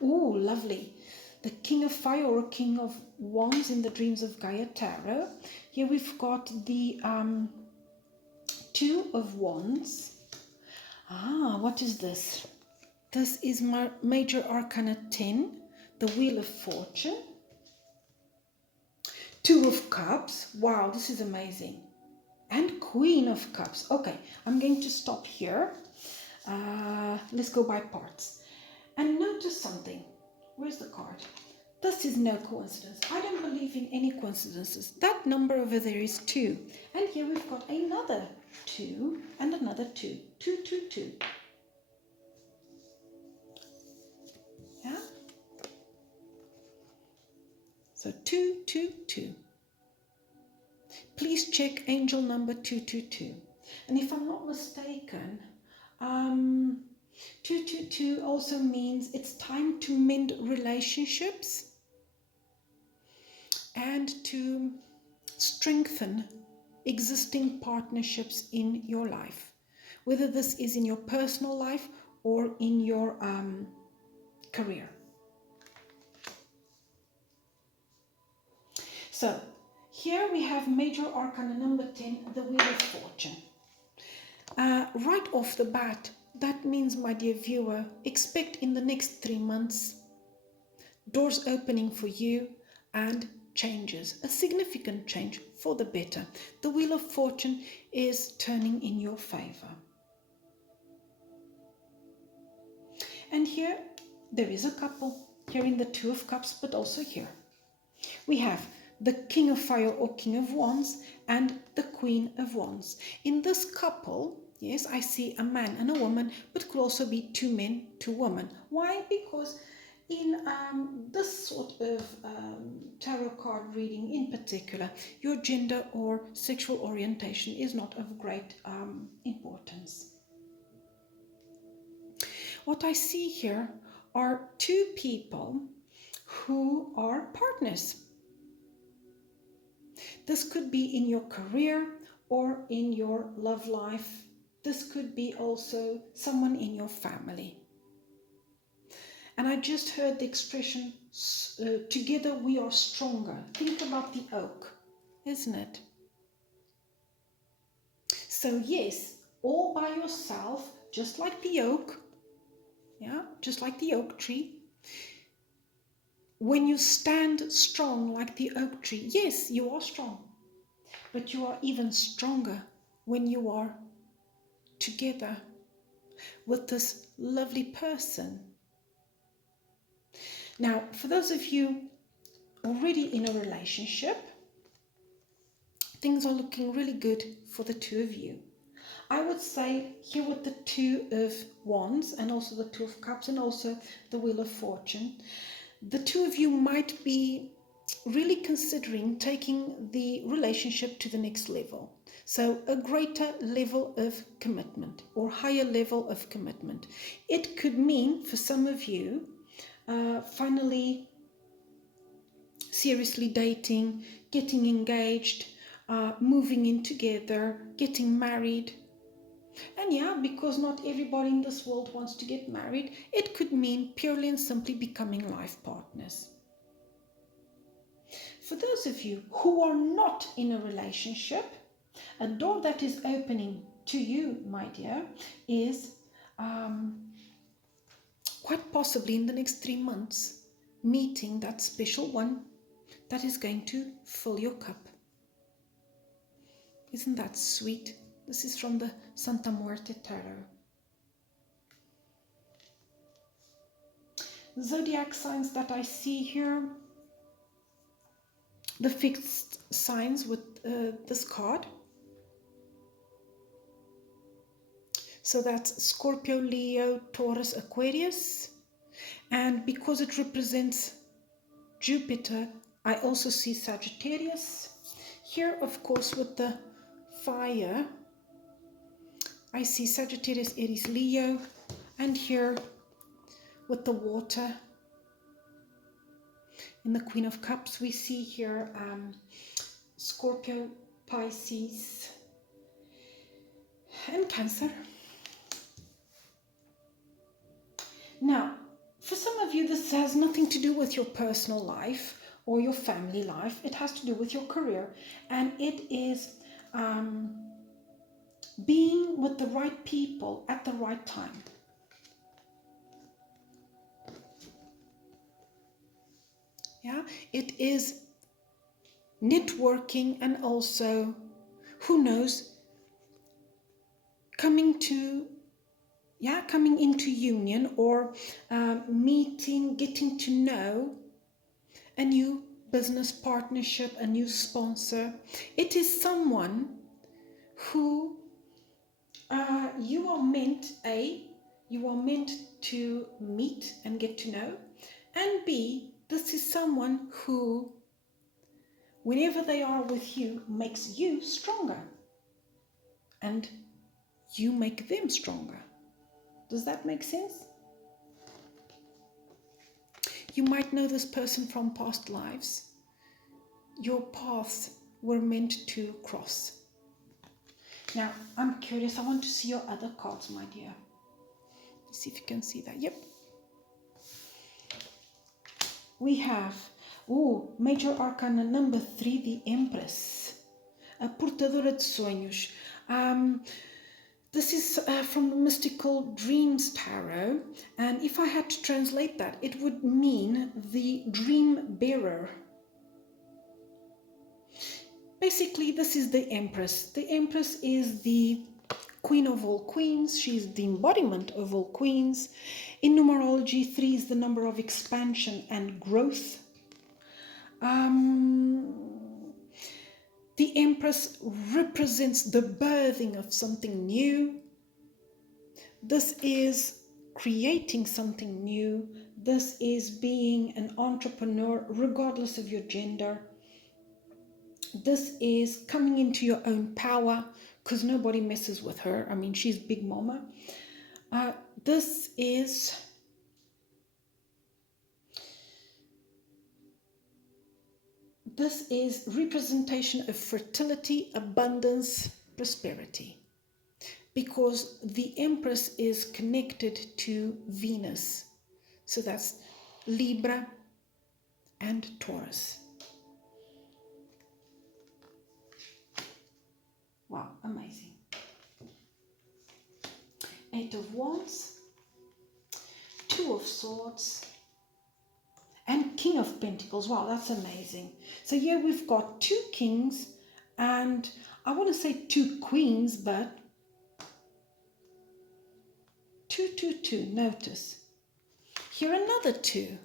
Oh, lovely. The King of Fire or King of Wands in the Dreams of Gaia Tarot. Here we've got the Two of Wands. What is this? This is Major Arcana 10, the Wheel of Fortune. Two of Cups. Wow, this is amazing. And Queen of Cups. Okay, I'm going to stop here. Let's go by parts. And notice something. Where's the card? This is no coincidence. I don't believe in any coincidences. That number over there is 2. And here we've got another 2 and another 2. 2, 2, 2. Yeah? So 2, 2, 2. Please check angel number 222. And if I'm not mistaken, 222 also means it's time to mend relationships and to strengthen existing partnerships in your life, whether this is in your personal life or in your career. So here we have Major Arcana number 10, the Wheel of Fortune. Right off the bat, that means, my dear viewer, expect in the next 3 months doors opening for you and changes, a significant change for the better. The Wheel of Fortune is turning in your favor. And here there is a couple, here in the Two of Cups, but also here. We have the King of Fire or King of Wands and the Queen of Wands. In this couple, yes, I see a man and a woman, but it could also be 2 men, 2 women. Why? Because in this sort of tarot card reading in particular, your gender or sexual orientation is not of great importance. What I see here are 2 people who are partners. This could be in your career or in your love life. This could be also someone in your family. And I just heard the expression, together we are stronger. Think about the oak, isn't it? So yes, all by yourself, just like the oak, yeah, just like the oak tree. When you stand strong like the oak tree, yes, you are strong, but you are even stronger when you are together with this lovely person. Now, for those of you already in a relationship, things are looking really good for the 2 of you. I would say here with the 2 of Wands and also the 2 of Cups and also the Wheel of Fortune, the 2 of you might be really considering taking the relationship to the next level. So a greater level of commitment or higher level of commitment. It could mean for some of you finally seriously dating, getting engaged, moving in together, getting married. And yeah, because not everybody in this world wants to get married, it could mean purely and simply becoming life partners. For those of you who are not in a relationship, a door that is opening to you, my dear, is quite possibly in the next 3 months, meeting that special one that is going to fill your cup. Isn't that sweet? This is from the Santa Muerte Tarot. zodiac signs that I see here, the fixed signs with this card. So that's Scorpio, Leo, Taurus, Aquarius. And because it represents Jupiter, I also see Sagittarius. Here, of course, with the fire, I see Sagittarius, Aries, Leo. And here with the water, in the Queen of Cups, we see here Scorpio, Pisces, and Cancer. Now, for some of you, this has nothing to do with your personal life or your family life. It has to do with your career. And it is being with the right people at the right time. Yeah, it is networking and also, who knows, coming into union or meeting, getting to know a new business partnership, a new sponsor. It is someone who you are meant to meet and get to know, and B, this is someone who, whenever they are with you, makes you stronger, and you make them stronger. Does that make sense? You might know this person from past lives. Your paths were meant to cross. Now, I'm curious. I want to see your other cards, my dear. Let's see if you can see that. Yep. We have, Major Arcana number 3, the Empress. A portadora de sonhos. This is from the Mystical Dreams Tarot, and if I had to translate that, it would mean the dream bearer. Basically, this is the Empress. The Empress is the Queen of all queens. She is the embodiment of all queens. In numerology, 3 is the number of expansion and growth. The Empress represents the birthing of something new. This is creating something new. This is being an entrepreneur, regardless of your gender. This is coming into your own power, because nobody messes with her. I mean, she's Big Mama. This is representation of fertility, abundance, prosperity, because the Empress is connected to Venus. So that's Libra and Taurus. Wow, amazing. 8 of Wands, 2 of Swords, and King of Pentacles. Wow, that's amazing. So here we've got 2 kings and I want to say 2 queens, but 2, 2, 2. Notice. Here another 2.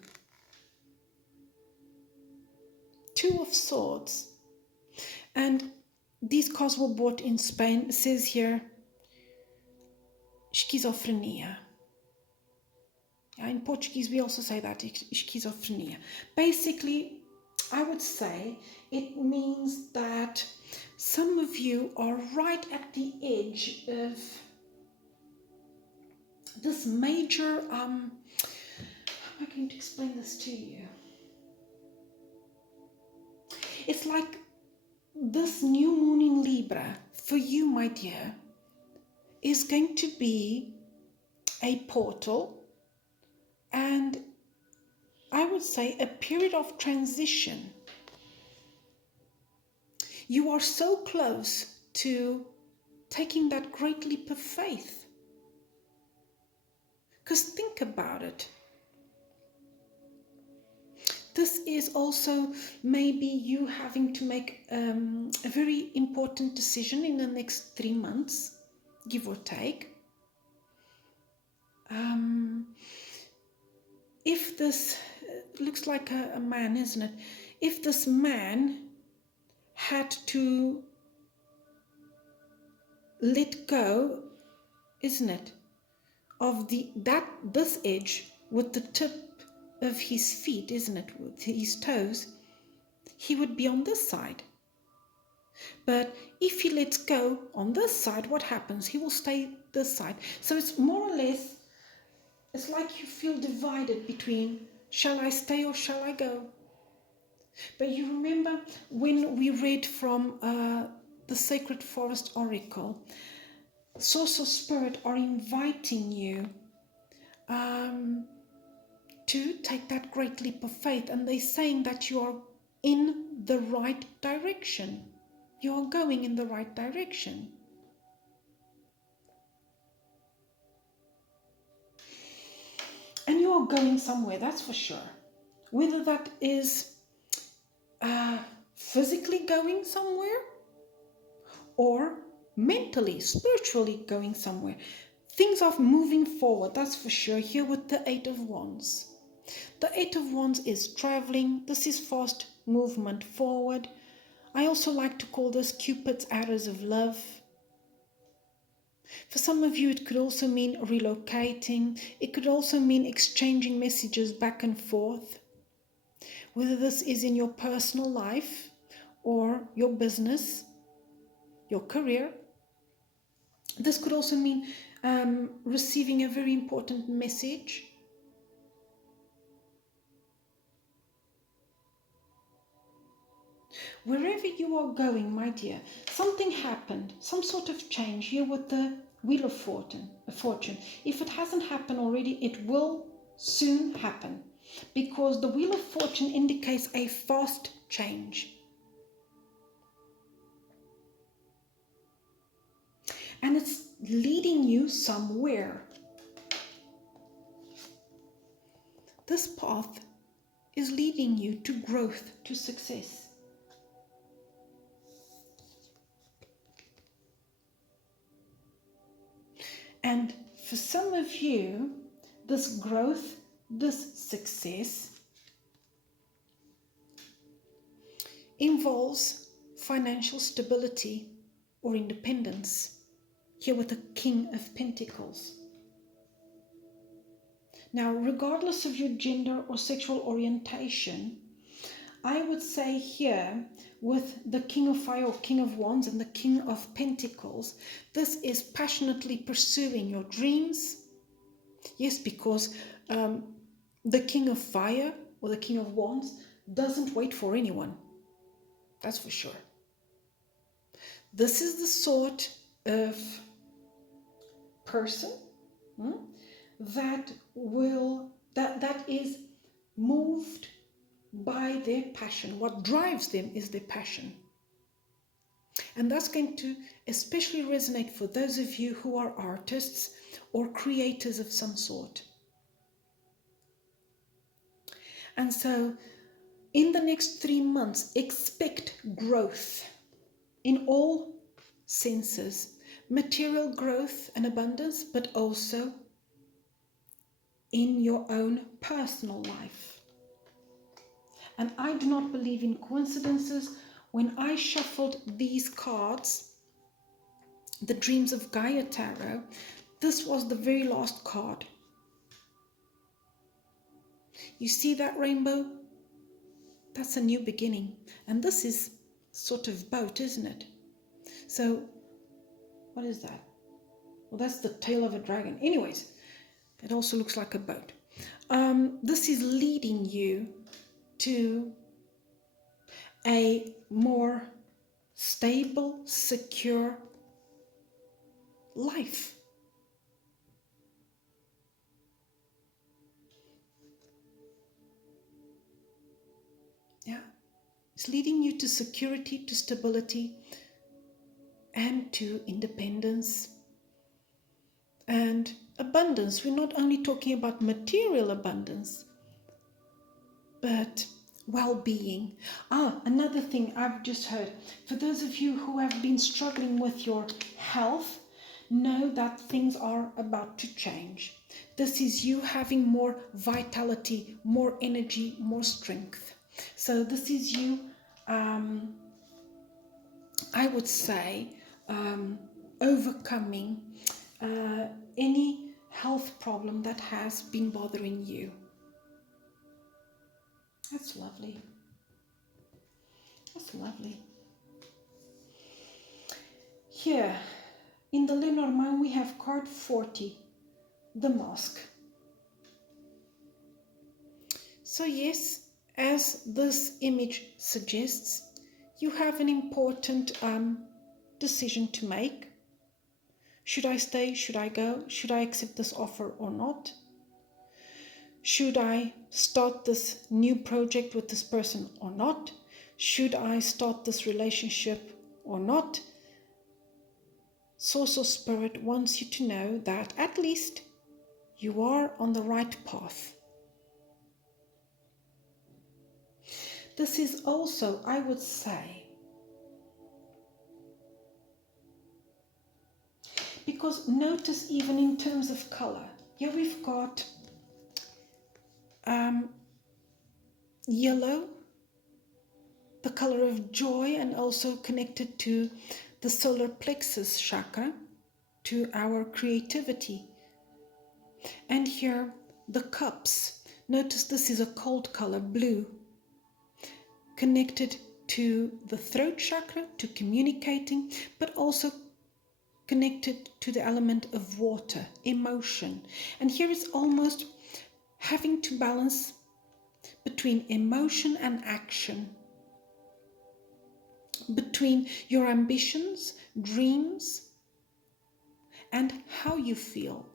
2 of Swords. And these cards were bought in Spain. It says here, schizophrenia. In Portuguese, we also say that, schizophrenia. Basically, I would say it means that some of you are right at the edge of this major, how am I going to explain this to you? It's like this new moon in Libra, for you, my dear, is going to be a portal, and I would say a period of transition. You are so close to taking that great leap of faith. Because think about it. This is also maybe you having to make a very important decision in the next 3 months, give or take. if this looks like a man, isn't it? If this man had to let go, isn't it, of this edge with the tip of his feet, isn't it, with his toes, he would be on this side. But if he lets go on this side, what happens? He will stay this side. So it's more or less, it's like you feel divided between, shall I stay or shall I go? But you remember when we read from the Sacred Forest Oracle, Source of Spirit are inviting you to take that great leap of faith, and they're saying that you are in the right direction. You are going in the right direction. And you are going somewhere, that's for sure. Whether that is physically going somewhere or mentally, spiritually going somewhere. Things are moving forward, that's for sure, here with the Eight of Wands. The Eight of Wands is traveling. This is fast movement forward. I also like to call this Cupid's arrows of love. For some of you, it could also mean relocating. It could also mean exchanging messages back and forth. Whether this is in your personal life or your business, your career. This could also mean receiving a very important message. Wherever you are going, my dear, something happened, some sort of change here with the Wheel of Fortune. If it hasn't happened already, it will soon happen, because the Wheel of Fortune indicates a fast change. And it's leading you somewhere. This path is leading you to growth, to success. And for some of you, this growth, this success involves financial stability or independence, here with the King of Pentacles. Now, regardless of your gender or sexual orientation, I would say here with the King of Fire or King of Wands and the King of Pentacles, this is passionately pursuing your dreams. Yes, because the King of Fire or the King of Wands doesn't wait for anyone. That's for sure. This is the sort of person that is moved by their passion. What drives them is their passion. And that's going to especially resonate for those of you who are artists or creators of some sort. And so in the next 3 months, expect growth in all senses, material growth and abundance, but also in your own personal life. And I do not believe in coincidences. When I shuffled these cards, the Dreams of Gaia Tarot, this was the very last card. You see that rainbow? That's a new beginning. And this is sort of boat, isn't it? So, what is that? Well, that's the tail of a dragon. Anyways, it also looks like a boat. This is leading you to a more stable, secure life. Yeah, it's leading you to security, to stability, and to independence and abundance. We're not only talking about material abundance, but well-being. Another thing I've just heard, for those of you who have been struggling with your health, know that things are about to change. This is you having more vitality, more energy, more strength. So this is you, I would say, overcoming any health problem that has been bothering you. That's lovely. That's lovely. Here, in the Lenormand, we have card 40, the mask. So yes, as this image suggests, you have an important decision to make. Should I stay? Should I go? Should I accept this offer or not? Should I start this new project with this person or not? Should I start this relationship or not? Source or Spirit wants you to know that at least you are on the right path. This is also, I would say, because notice even in terms of color, here we've got yellow, the color of joy, and also connected to the solar plexus chakra, to our creativity. And here the cups, notice this is a cold color, blue, connected to the throat chakra, to communicating, but also connected to the element of water, emotion. And here it's almost having to balance between emotion and action, between your ambitions, dreams, and how you feel.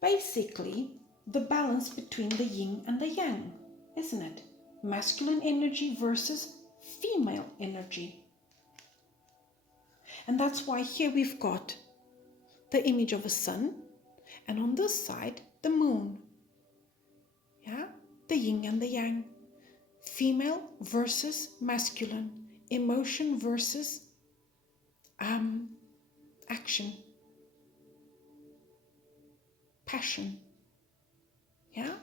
Basically, the balance between the yin and the yang, isn't it? Masculine energy versus female energy. And that's why here we've got the image of a sun, and on this side, the moon. Yeah, the yin and the yang. Female versus masculine. Emotion versus action. Passion. Yeah?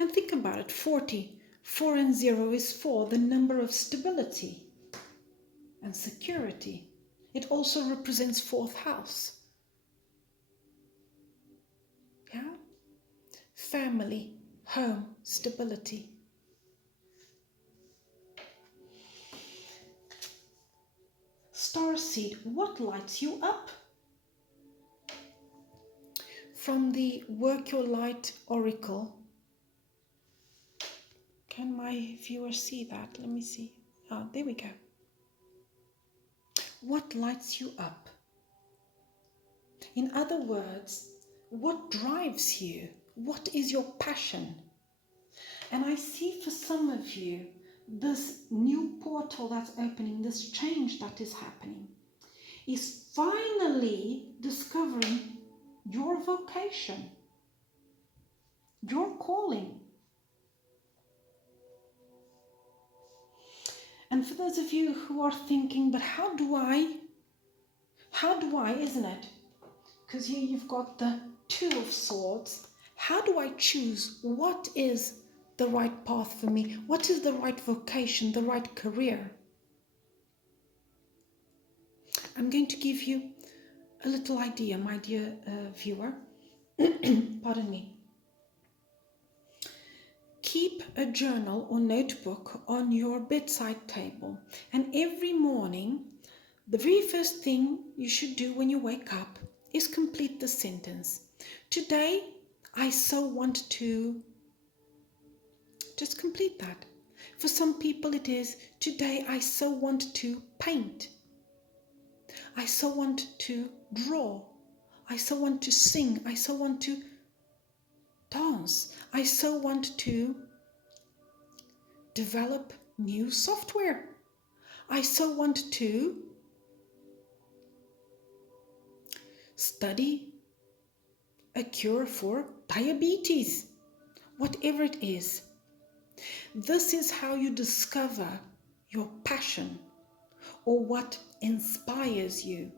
And think about it, 40. 4 and 0 is 4, the number of stability and security. It also represents 4th house. Yeah? Family, home, stability. Starseed, what lights you up? From the Work Your Light Oracle. Can my viewers see that? Let me see. Oh, there we go. What lights you up? In other words, what drives you? What is your passion? And I see for some of you, this new portal that's opening, this change that is happening, is finally discovering your vocation, your calling. And for those of you who are thinking, but how do I, isn't it? Because here you've got the 2 of Swords. How do I choose what is the right path for me? What is the right vocation, the right career? I'm going to give you a little idea, my dear viewer. Pardon me. Keep a journal or notebook on your bedside table, and every morning, the very first thing you should do when you wake up is complete the sentence. Today, I so want to... Just complete that. For some people it is, today I so want to paint. I so want to draw. I so want to sing. I so want to dance. I so want to develop new software. I so want to study a cure for diabetes. Whatever it is. This is how you discover your passion, or what inspires you.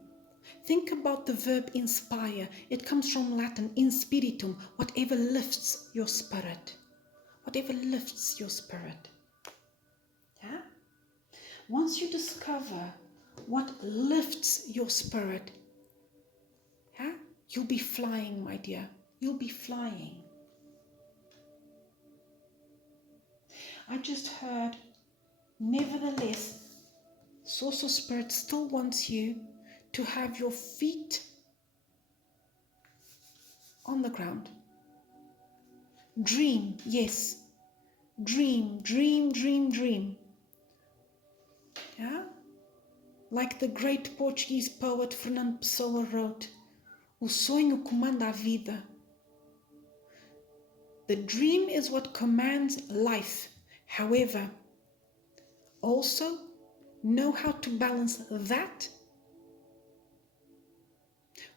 Think about the verb inspire. It comes from Latin, in spiritum, whatever lifts your spirit. Whatever lifts your spirit. Yeah? Once you discover what lifts your spirit, yeah, you'll be flying, my dear. You'll be flying. I just heard, nevertheless, Source of Spirit still wants you to have your feet on the ground. Dream, yes. Dream, dream, dream, dream. Yeah? Like the great Portuguese poet Fernando Pessoa wrote, o sonho comanda a vida. The dream is what commands life. However, also know how to balance that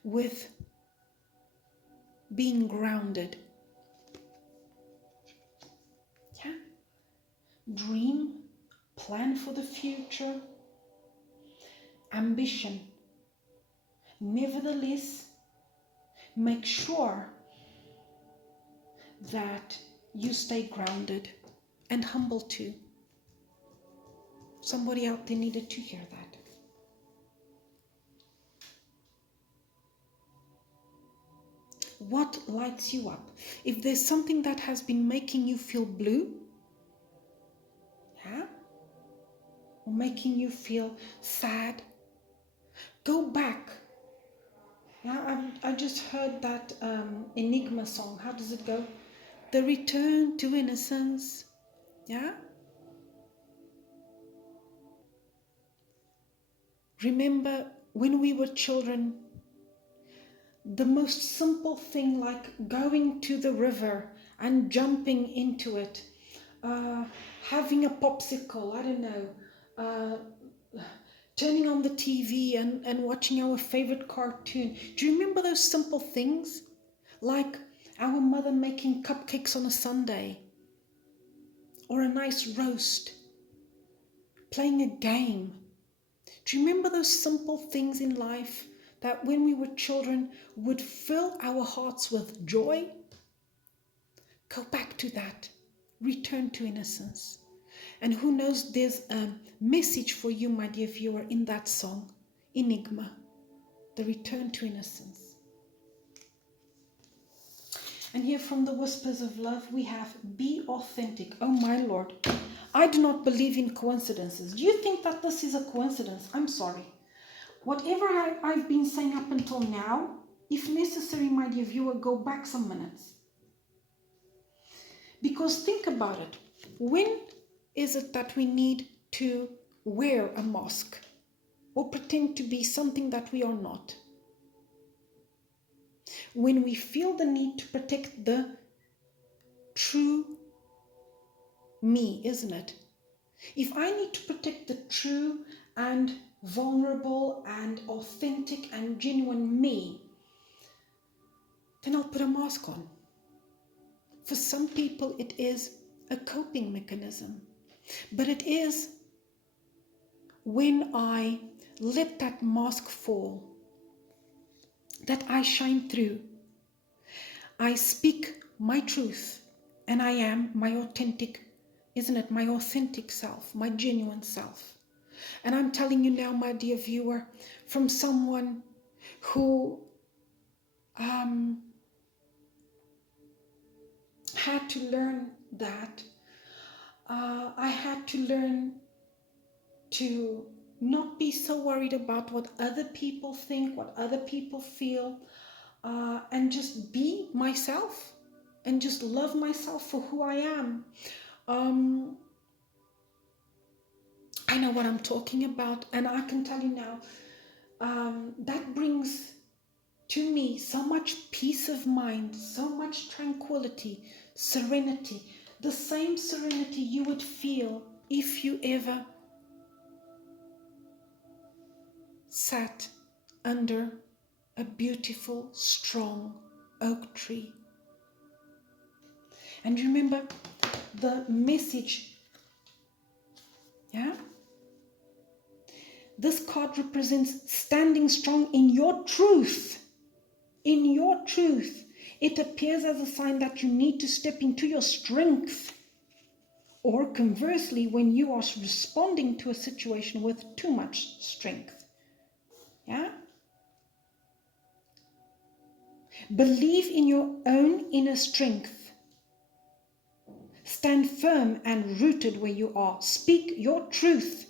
with being grounded. Yeah? Dream, plan for the future, ambition. Nevertheless, make sure that you stay grounded and humble too. Somebody out there needed to hear that. What lights you up? If there's something that has been making you feel blue, yeah, or making you feel sad, go back. Yeah, I just heard that Enigma song. How does it go? The return to innocence. Yeah? Remember when we were children, the most simple thing like going to the river and jumping into it, having a popsicle, I don't know, turning on the TV and watching our favorite cartoon. Do you remember those simple things? Like our mother making cupcakes on a Sunday, or a nice roast, playing a game. Do you remember those simple things in life that when we were children would fill our hearts with joy? Go back to that. Return to innocence. And who knows, there's a message for you, my dear viewer, in that song, Enigma, the return to innocence. And here from the Whispers of Love, we have be authentic. Oh my Lord, I do not believe in coincidences. Do you think that this is a coincidence? I'm sorry. Whatever I've been saying up until now, if necessary, my dear viewer, go back some minutes. Because think about it. When is it that we need to wear a mask or pretend to be something that we are not? When we feel the need to protect the true me, isn't it? If I need to protect the true and vulnerable and authentic and genuine me, then I'll put a mask on. For some people, it is a coping mechanism. But it is when I let that mask fall that I shine through. I speak my truth and I am my authentic, isn't it? My authentic self, my genuine self. And I'm telling you now, my dear viewer, from someone who had to learn that. I had to learn to not be so worried about what other people think, what other people feel, and just be myself and just love myself for who I am. I know what I'm talking about, and I can tell you now, that brings to me so much peace of mind, so much tranquility, serenity, the same serenity you would feel if you ever sat under a beautiful, strong oak tree. And remember the message, yeah? This card represents standing strong in your truth. In your truth. It appears as a sign that you need to step into your strength. Or conversely, when you are responding to a situation with too much strength. Yeah? Believe in your own inner strength. Stand firm and rooted where you are. Speak your truth.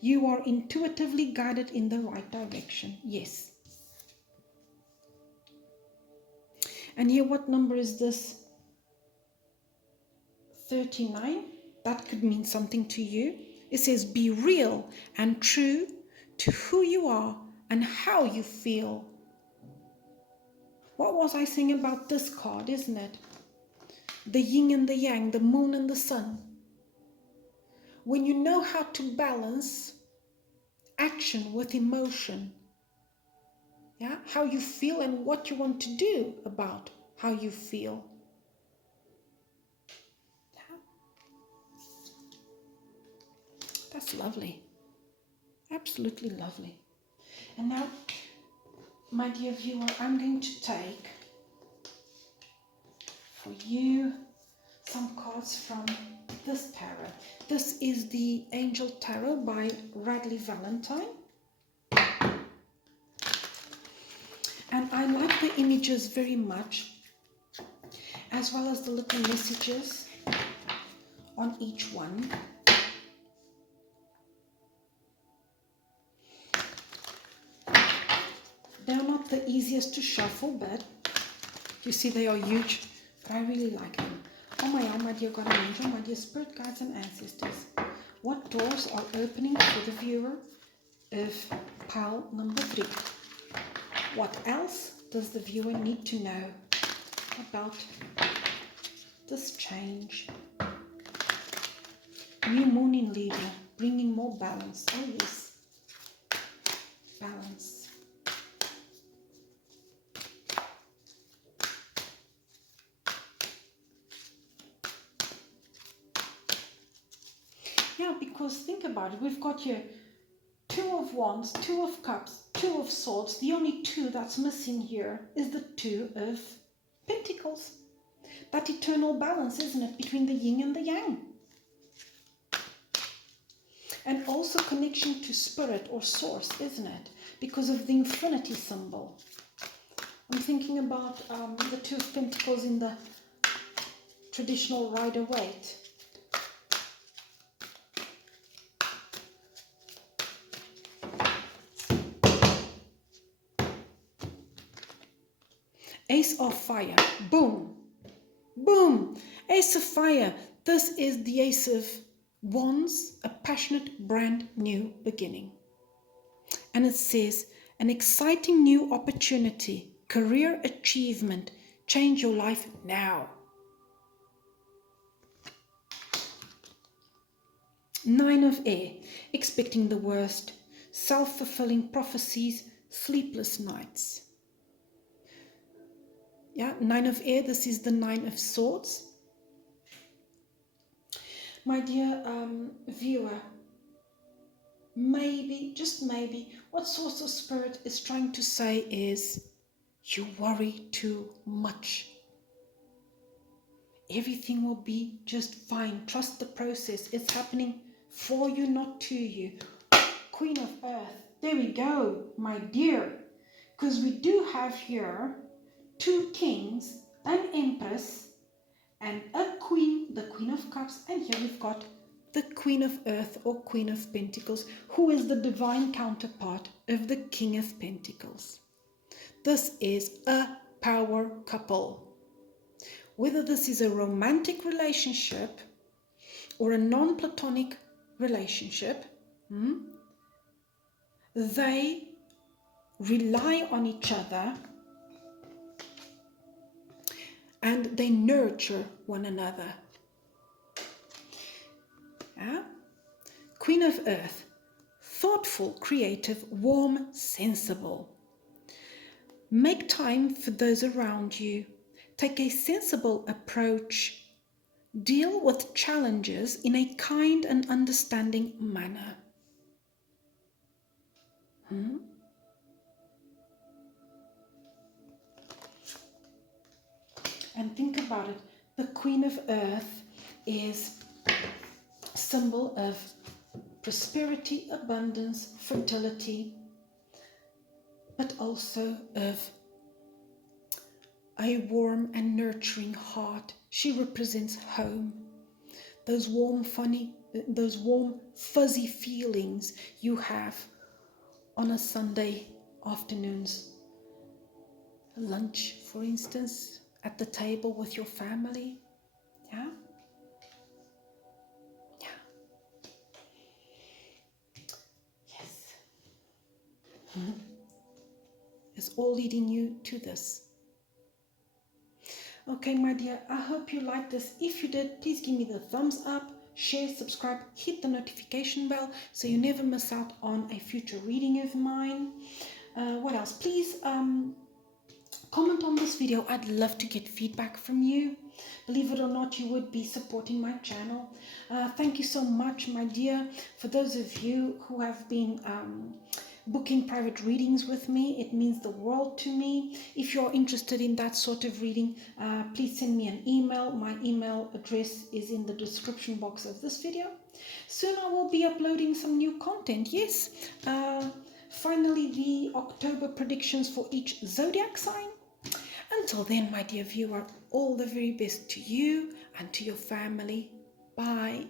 You are intuitively guided in the right direction. Yes. And here, what number is this? 39. That could mean something to you. It says, be real and true to who you are and how you feel. What was I saying about this card, isn't it? The yin and the yang, the moon and the sun. When you know how to balance action with emotion, yeah, how you feel and what you want to do about how you feel. Yeah. That's lovely. Absolutely lovely. And now, my dear viewer, I'm going to take for you some cards from this tarot. This is the Angel Tarot by Radley Valentine. And I like the images very much, as well as the little messages on each one. They're not the easiest to shuffle, but you see they are huge, but I really like them. Oh my dear God and angel, my dear spirit guides and ancestors, what doors are opening for the viewer of pile number 3? What else does the viewer need to know about this change? New moon in Libra, bringing more balance. Oh yes, balance. Yeah, because think about it, we've got here 2 of Wands, 2 of Cups, 2 of Swords. The only 2 that's missing here is the 2 of Pentacles. That eternal balance, isn't it, between the yin and the yang? And also connection to spirit or source, isn't it? Because of the infinity symbol. I'm thinking about the 2 of Pentacles in the traditional Rider-Waite. Ace of Fire, boom, boom, Ace of Fire. This is the Ace of Wands, a passionate, brand new beginning. And it says, an exciting new opportunity, career achievement, change your life now. 9 of Air, expecting the worst, self-fulfilling prophecies, sleepless nights. Yeah, 9 of Air, this is the 9 of Swords. My dear viewer, maybe, just maybe, what Source of Spirit is trying to say is, you worry too much. Everything will be just fine. Trust the process. It's happening for you, not to you. Queen of Earth, there we go, my dear. Because we do have here 2 kings, an empress, and a queen, the Queen of Cups, and here we've got the Queen of Earth or Queen of Pentacles, who is the divine counterpart of the King of Pentacles. This is a power couple. Whether this is a romantic relationship or a non-platonic relationship, they rely on each other and they nurture one another. Yeah? Queen of Earth, thoughtful, creative, warm, sensible. Make time for those around you. Take a sensible approach. Deal with challenges in a kind and understanding manner. And think about it. The Queen of Earth is a symbol of prosperity, abundance, fertility, but also of a warm and nurturing heart. She represents home. Those warm, fuzzy feelings you have on a Sunday afternoons. Lunch, for instance, at the table with your family. Yeah? Yeah. Yes. It's all leading you to this. Okay, my dear, I hope you liked this. If you did, please give me the thumbs up, share, subscribe, hit the notification bell so you never miss out on a future reading of mine. What else? Please comment on this video. I'd love to get feedback from you. Believe it or not, you would be supporting my channel. Thank you so much, my dear. For those of you who have been booking private readings with me, it means the world to me. If you're interested in that sort of reading, please send me an email. My email address is in the description box of this video. Soon I will be uploading some new content. Yes, finally the October predictions for each zodiac sign. Until then, my dear viewer, all the very best to you and to your family. Bye.